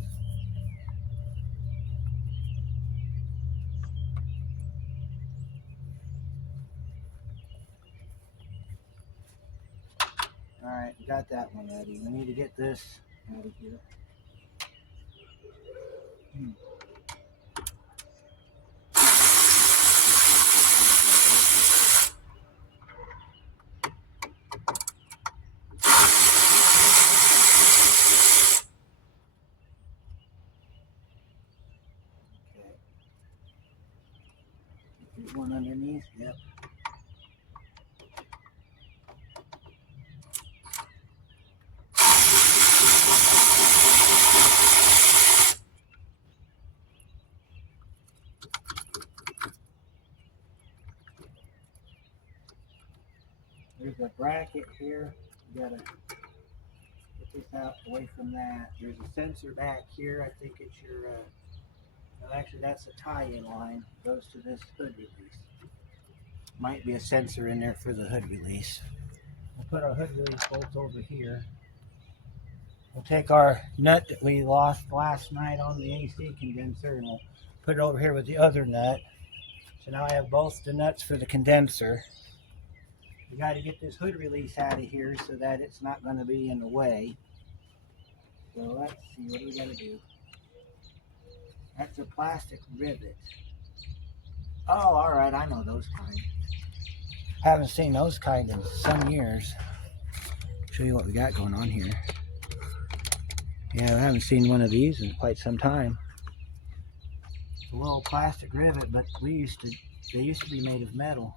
Alright, we got that one ready. We need to get this out of here. Okay. There's one underneath, yep. There's a bracket here. You gotta get this out away from that. There's a sensor back here. I think it's your, well, actually that's a tie-in line. It goes to this hood release. Might be a sensor in there for the hood release. We'll put our hood release bolts over here. We'll take our nut that we lost last night on the AC condenser and we'll put it over here with the other nut. So now I have both the nuts for the condenser. We got to get this hood release out of here so that it's not going to be in the way. So let's see, what do we got to do? That's a plastic rivet. Oh, all right, I know those kind. Haven't seen those kind in some years. Show you what we got going on here. Yeah, I haven't seen one of these in quite some time. It's a little plastic rivet, but they used to be made of metal.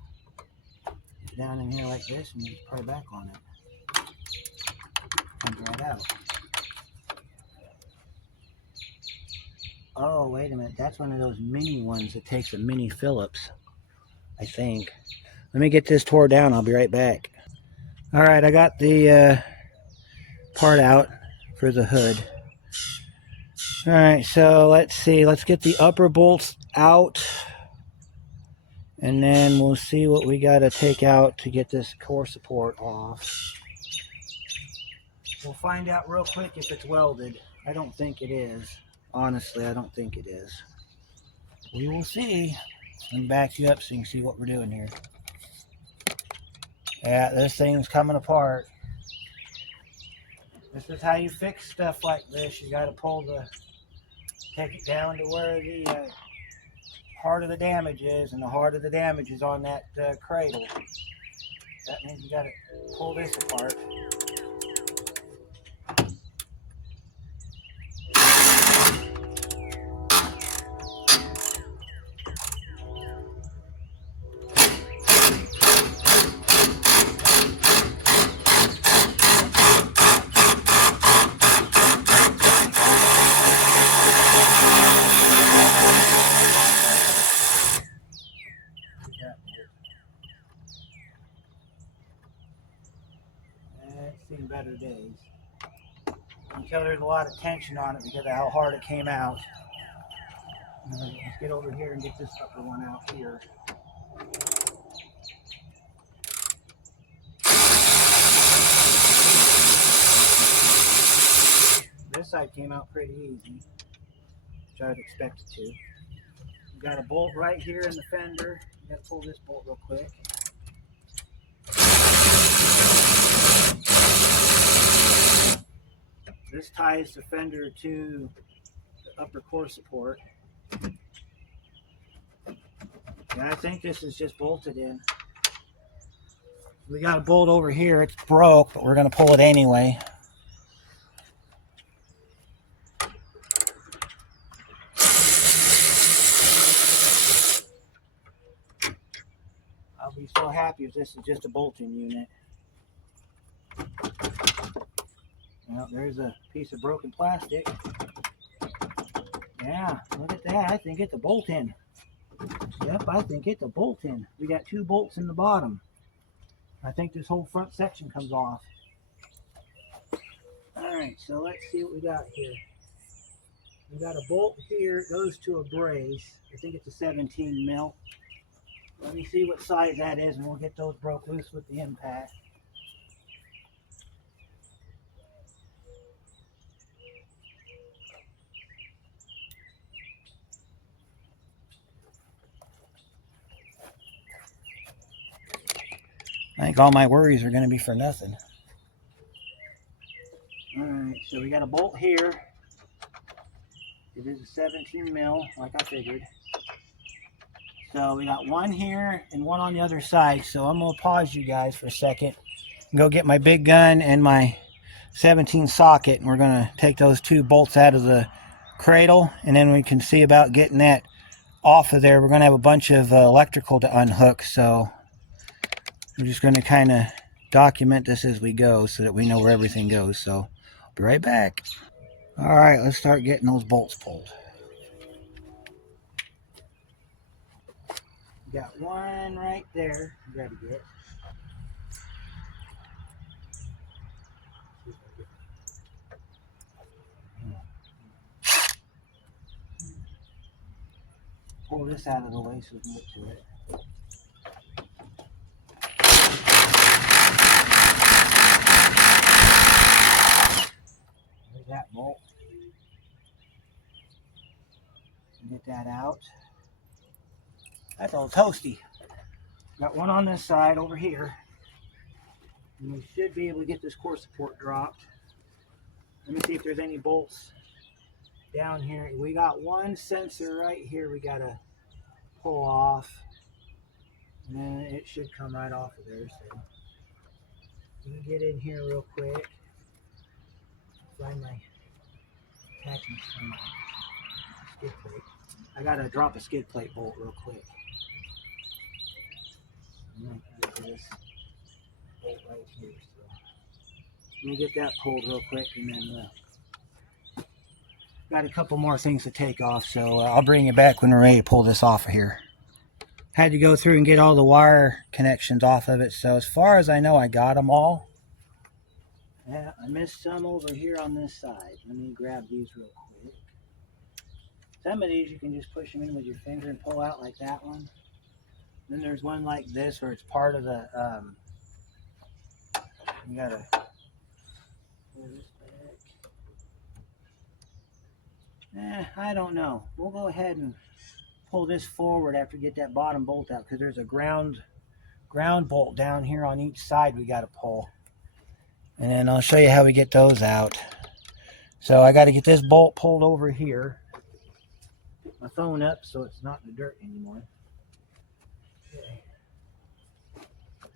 Down in here like this, and you just pry back on it. Comes right out. Oh, wait a minute. That's one of those mini ones that takes a mini Phillips, I think. Let me get this tore down. I'll be right back. All right, I got the part out for the hood. All right, so let's see. Let's get the upper bolts out. And then we'll see what we got to take out to get this core support off. We'll find out real quick if it's welded. I don't think it is. Honestly, I don't think it is. We will see. Let me back you up so you can see what we're doing here. Yeah, this thing's coming apart. This is how you fix stuff like this. You got to take it down to where the heart of the damage is, and the heart of the damage is on that cradle. That means you got to pull this apart. It's seen better days. You can tell there's a lot of tension on it because of how hard it came out. Let's get over here and get this upper one out here. This side came out pretty easy, which I'd expect it to. You got a bolt right here in the fender. You got to pull this bolt real quick. This ties the fender to the upper core support. And I think this is just bolted in. We got a bolt over here. It's broke, but we're going to pull it anyway. I'll be so happy if this is just a bolt-in unit. Well, there's a piece of broken plastic. Yeah, look at that. I think it's a bolt-in. Yep, I think it's a bolt-in. We got 2 bolts in the bottom. I think this whole front section comes off. Alright, so let's see what we got here. We got a bolt here. It goes to a brace. I think it's a 17 mil. Let me see what size that is, and we'll get those broke loose with the impact. I think all my worries are going to be for nothing. Alright, so we got a bolt here. It is a 17 mil, like I figured. So we got one here and one on the other side. So I'm going to pause you guys for a second and go get my big gun and my 17 socket. And we're going to take those two bolts out of the cradle. And then we can see about getting that off of there. We're going to have a bunch of electrical to unhook. So I'm just going to kind of document this as we go so that we know where everything goes. So I'll be right back. All right, let's start getting those bolts pulled. Got one right there. Ready to get. Pull this out of the way so we can get to it. There's that bolt. Get that out. That's all toasty. Got one on this side over here. And we should be able to get this core support dropped. Let me see if there's any bolts down here. We got one sensor right here we gotta pull off. And then it should come right off of there. So let me get in here real quick. Find my attachments from my skid plate. I gotta drop a skid plate bolt real quick. This bolt right here. So let me get that pulled real quick, and then got a couple more things to take off. So I'll bring you back when we're ready to pull this off of here. Had to go through and get all the wire connections off of it. So as far as I know, I got them all. Yeah, I missed some over here on this side. Let me grab these real quick. Some of these you can just push them in with your finger and pull out like that one. Then there's one like this where it's part of the, you gotta pull this back. I don't know. We'll go ahead and pull this forward after we get that bottom bolt out, because there's a ground bolt down here on each side we gotta pull. And then I'll show you how we get those out. So I gotta get this bolt pulled over here. Put my phone up so it's not in the dirt anymore. Okay.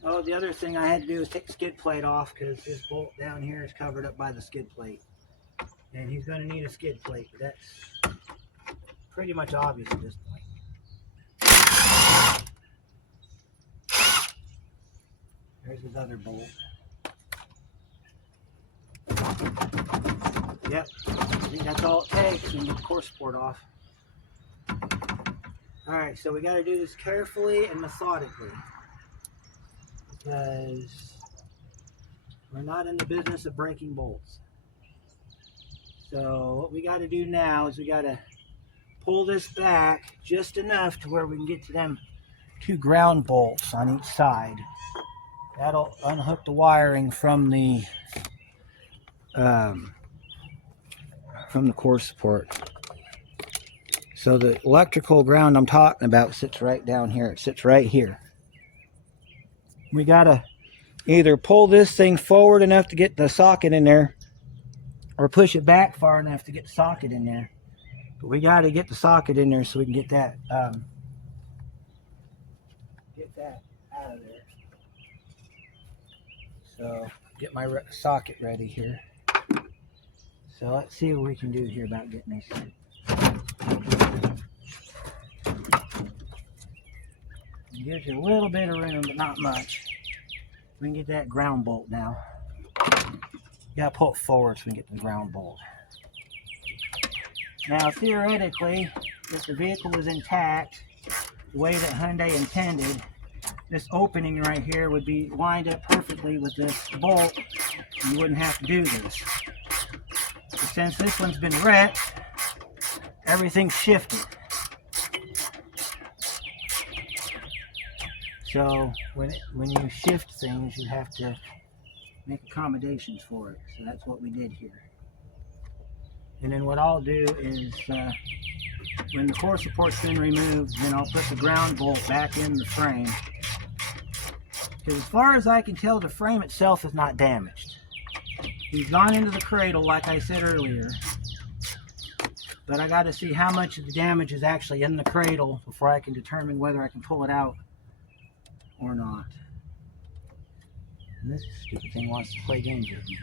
Oh, the other thing I had to do is take the skid plate off, because this bolt down here is covered up by the skid plate. And he's going to need a skid plate, but that's pretty much obvious at this point. There's his other bolt. Yep, I think that's all it takes to get the core support off. Alright, so we got to do this carefully and methodically, because we're not in the business of breaking bolts. So what we got to do now is we got to pull this back just enough to where we can get to them two ground bolts on each side. That'll unhook the wiring from the core support. So the electrical ground I'm talking about sits right down here. It sits right here. We gotta either pull this thing forward enough to get the socket in there, or push it back far enough to get the socket in there. But we gotta get the socket in there so we can get that out of there. So get my socket ready here. So let's see what we can do here about getting this. It gives you a little bit of room, but not much. We can get that ground bolt now. You gotta pull it forward so we can get the ground bolt. Now, theoretically, if the vehicle was intact, the way that Hyundai intended, this opening right here would be lined up perfectly with this bolt. You wouldn't have to do this. But since this one's been wrecked, everything's shifted. So when you shift things, you have to make accommodations for it. So that's what we did here. And then what I'll do is, when the core support's been removed, then I'll put the ground bolt back in the frame. Because as far as I can tell, the frame itself is not damaged. He's gone into the cradle, like I said earlier. But I got to see how much of the damage is actually in the cradle before I can determine whether I can pull it out or not. And this stupid thing wants to play games with me.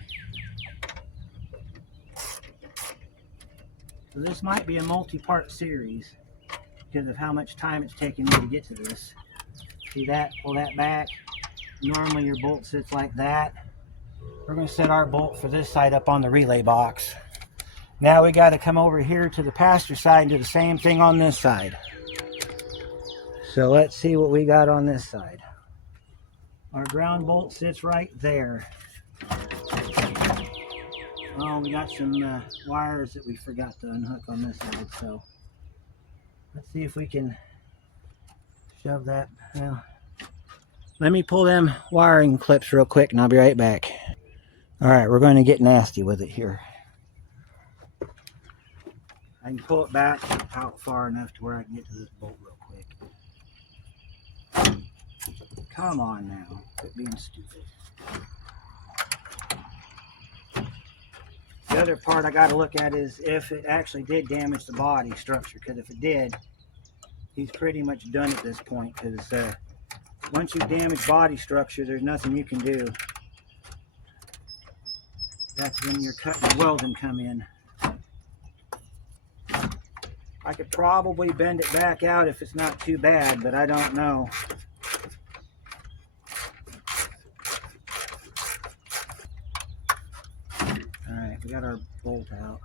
So this might be a multi-part series because of how much time it's taken me to get to this. See that? Pull that back. Normally your bolt sits like that. We're going to set our bolt for this side up on the relay box. Now we got to come over here to the passenger side and do the same thing on this side. So let's see what we got on this side. Our ground bolt sits right there. Oh, we got some wires that we forgot to unhook on this side. So let's see if we can shove that. Well, let me pull them wiring clips real quick and I'll be right back. All right, we're going to get nasty with it here. I can pull it back out far enough to where I can get to this bolt real quick. Come on now, quit being stupid. The other part I got to look at is if it actually did damage the body structure, because if it did, he's pretty much done at this point, because once you damage body structure, there's nothing you can do. That's when your cut and welding come in. I could probably bend it back out if it's not too bad, but I don't know. Alright, we got our bolt out.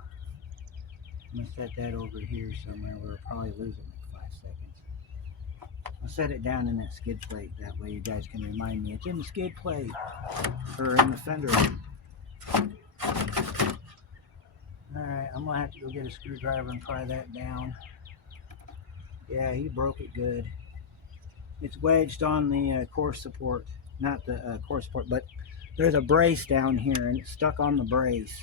I'm going to set that over here somewhere. We'll probably lose it in 5 seconds. I'll set it down in that skid plate. That way you guys can remind me it's in the skid plate or in the fender. Alright, I'm going to have to go get a screwdriver and pry that down. Yeah, he broke it good. It's wedged on the core support. Not the core support, but there's a brace down here and it's stuck on the brace.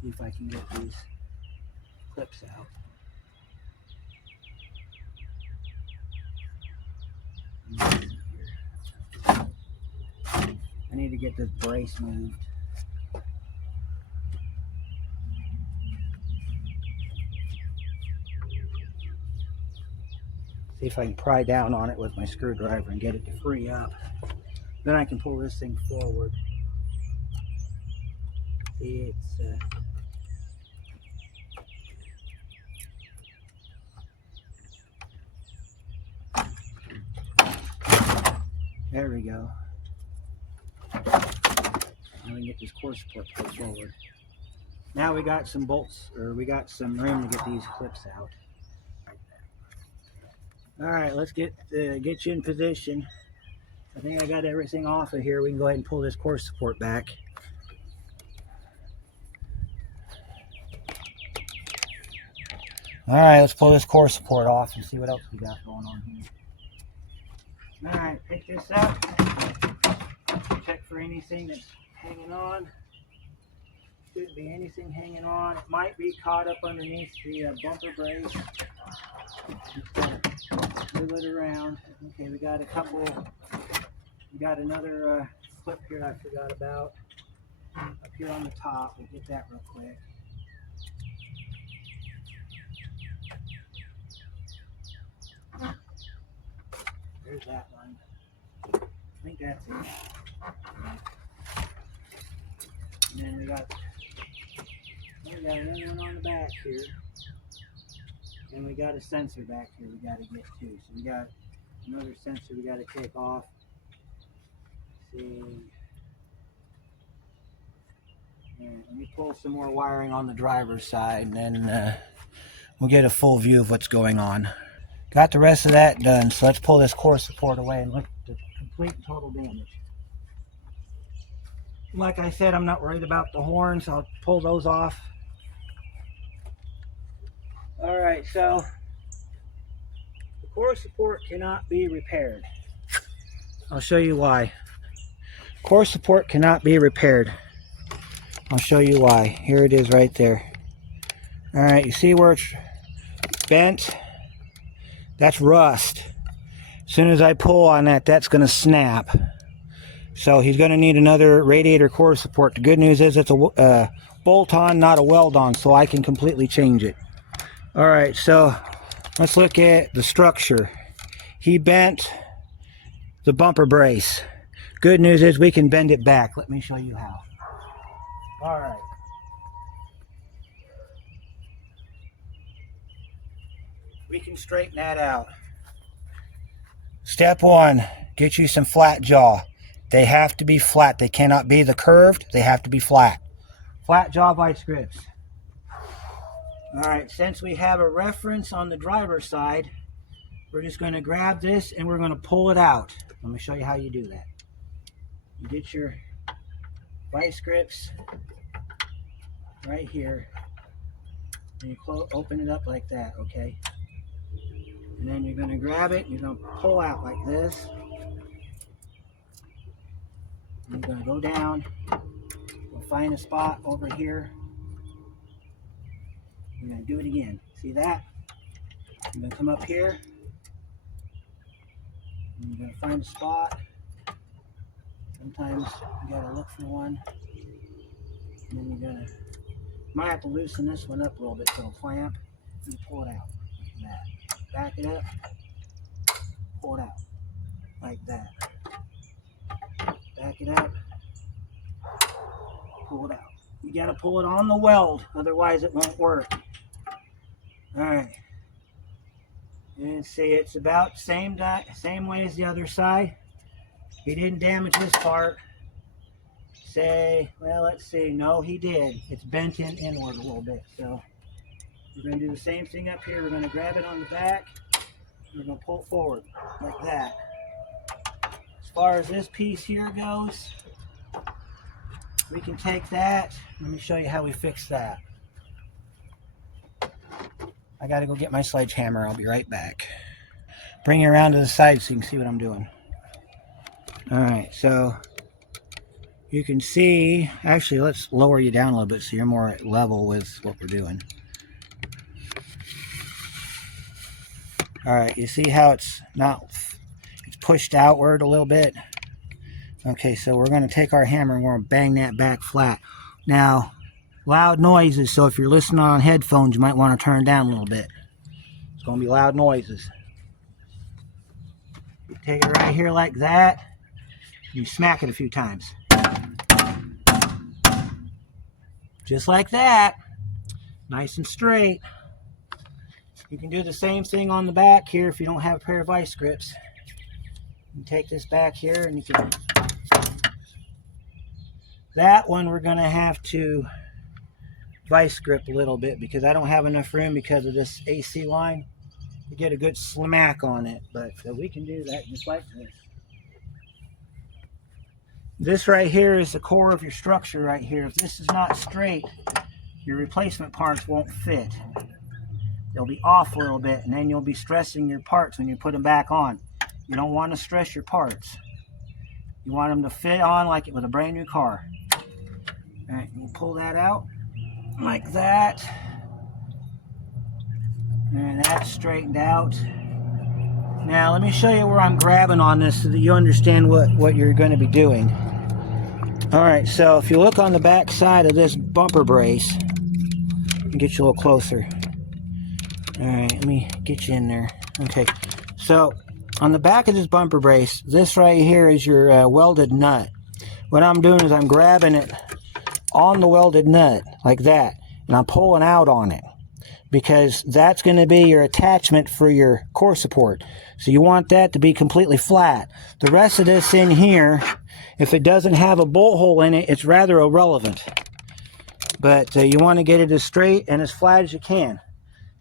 See if I can get these clips out. I need to get this brace moved. See if I can pry down on it with my screwdriver and get it to free up. Then I can pull this thing forward. See, it's there we go. Now we can get this core support put forward. Now we got some bolts, or we got some room to get these clips out. All right, let's get you in position. I think I got everything off of here. We can go ahead and pull this core support back. All right, let's pull this core support off and see what else we got going on here. All right, pick this up. Check for anything that's hanging on. Should be anything hanging on. It might be caught up underneath the bumper brace. Move it around. Okay, we got a couple. We got another clip here I forgot about. Up here on the top. We'll get that real quick. There's that one. I think that's it. And then we got another one on the back here. And we got a sensor back here we got to get to. So we got another sensor we got to take off. Let's see. And let me pull some more wiring on the driver's side, and then we'll get a full view of what's going on. Got the rest of that done, so let's pull this core support away and look at the complete and total damage. Like I said, I'm not worried about the horns. I'll pull those off. Alright, so the core support cannot be repaired. I'll show you why. Core support cannot be repaired. I'll show you why. Here it is right there. Alright, you see where it's bent? That's rust. As soon as I pull on that, that's going to snap. So he's going to need another radiator core support. The good news is it's a bolt-on, not a weld-on, so I can completely change it. All right, so let's look at the structure. He bent the bumper brace. Good news is we can bend it back. Let me show you how. All right. We can straighten that out. Step one, get you some flat jaw. They have to be flat. They cannot be the curved. They have to be flat. Flat jaw vice grips. All right, since we have a reference on the driver's side, we're just going to grab this and we're going to pull it out. Let me show you how you do that. You get your vice grips right here, and you open it up like that, okay? And then you're going to grab it, you're going to pull out like this. You're going to go down, we'll find a spot over here. You're going to do it again. See that? You're going to come up here. And you're going to find a spot. Sometimes you got to look for one. And then you're going to, might have to loosen this one up a little bit so it'll clamp. And pull it out like that. Back it up. Pull it out like that. Back it up. Pull it out. You got to pull it on the weld, otherwise it won't work. All right. And see, it's about same way as the other side. He didn't damage this part. Say, well, let's see. No, he did. It's bent inward a little bit. So we're going to do the same thing up here. We're going to grab it on the back. We're going to pull it forward like that. As far as this piece here goes, we can take that. Let me show you how we fix that. I got to go get my sledgehammer. I'll be right back. Bring it around to the side so you can see what I'm doing. All right, so you can see, actually, let's lower you down a little bit so you're more level with what we're doing. All right, you see how it's pushed outward a little bit? Okay, so we're going to take our hammer and we're going to bang that back flat. Now, loud noises, so if you're listening on headphones, you might want to turn down a little bit. It's going to be loud noises. You take it right here like that. You smack it a few times. Just like that. Nice and straight. You can do the same thing on the back here if you don't have a pair of vice grips. You take this back here and you can... That one we're going to have to vice grip a little bit because I don't have enough room because of this AC line to get a good smack on it. But so we can do that just like this. This right here is the core of your structure right here. If this is not straight, your replacement parts won't fit. They'll be off a little bit, and then you'll be stressing your parts when you put them back on. You don't want to stress your parts. You want them to fit on like it was a brand new car. All right, you pull that out like that. And that's straightened out. Now let me show you where I'm grabbing on this so that you understand what you're going to be doing. Alright, so if you look on the back side of this bumper brace, I'll get you a little closer. Alright, let me get you in there. Okay, so on the back of this bumper brace, this right here is your welded nut. What I'm doing is I'm grabbing it on the welded nut like that, and I'm pulling out on it because that's going to be your attachment for your core support. So you want that to be completely flat. The rest of this in here, if it doesn't have a bolt hole in it, it's rather irrelevant. But you want to get it as straight and as flat as you can.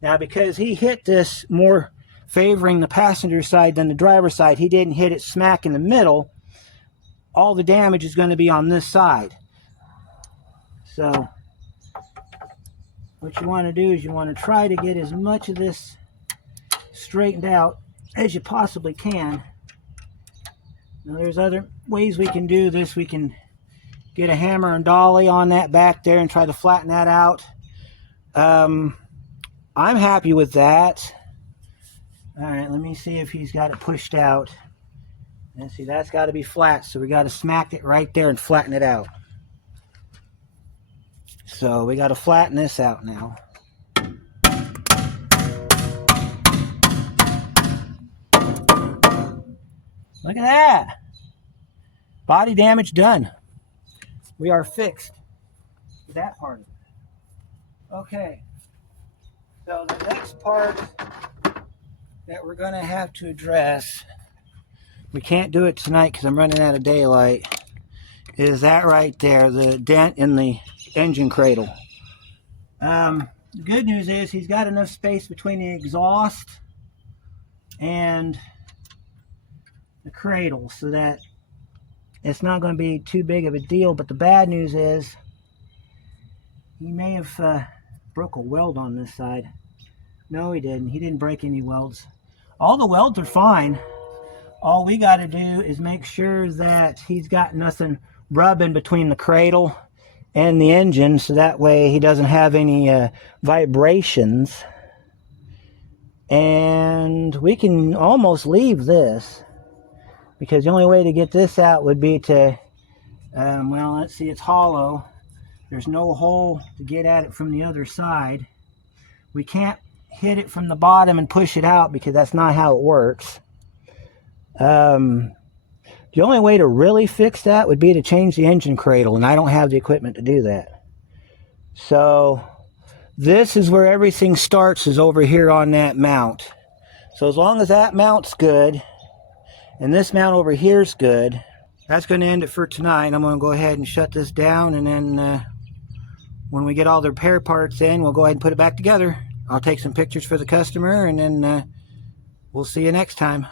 Now, because he hit this more favoring the passenger side than the driver's side, he didn't hit it smack in the middle. All the damage is going to be on this side. So what you want to do is you want to try to get as much of this straightened out as you possibly can. Now there's other ways we can do this. We can get a hammer and dolly on that back there and try to flatten that out. I'm happy with that. All right, let me see if he's got it pushed out. And see, that's got to be flat, so we got to smack it right there and flatten it out. So we got to flatten this out now. Look at that. Body damage done. We are fixed. That part of it. Okay. So the next part that we're going to have to address, we can't do it tonight because I'm running out of daylight, is that right there, the dent in the engine cradle. The good news is he's got enough space between the exhaust and the cradle so that it's not going to be too big of a deal. But the bad news is he may have broke a weld on this side. No, he didn't. He didn't break any welds. All the welds are fine. All we got to do is make sure that he's got nothing rubbing between the cradle and the engine, so that way he doesn't have any vibrations. And we can almost leave this, because the only way to get this out would be to, well, let's see, it's hollow. There's no hole to get at it from the other side. We can't hit it from the bottom and push it out because that's not how it works. The only way to really fix that would be to change the engine cradle, and I don't have the equipment to do that. So this is where everything starts, is over here on that mount. So as long as that mount's good and this mount over here is good, that's going to end it for tonight. I'm going to go ahead and shut this down, and then when we get all the repair parts in, we'll go ahead and put it back together. I'll take some pictures for the customer, and then we'll see you next time.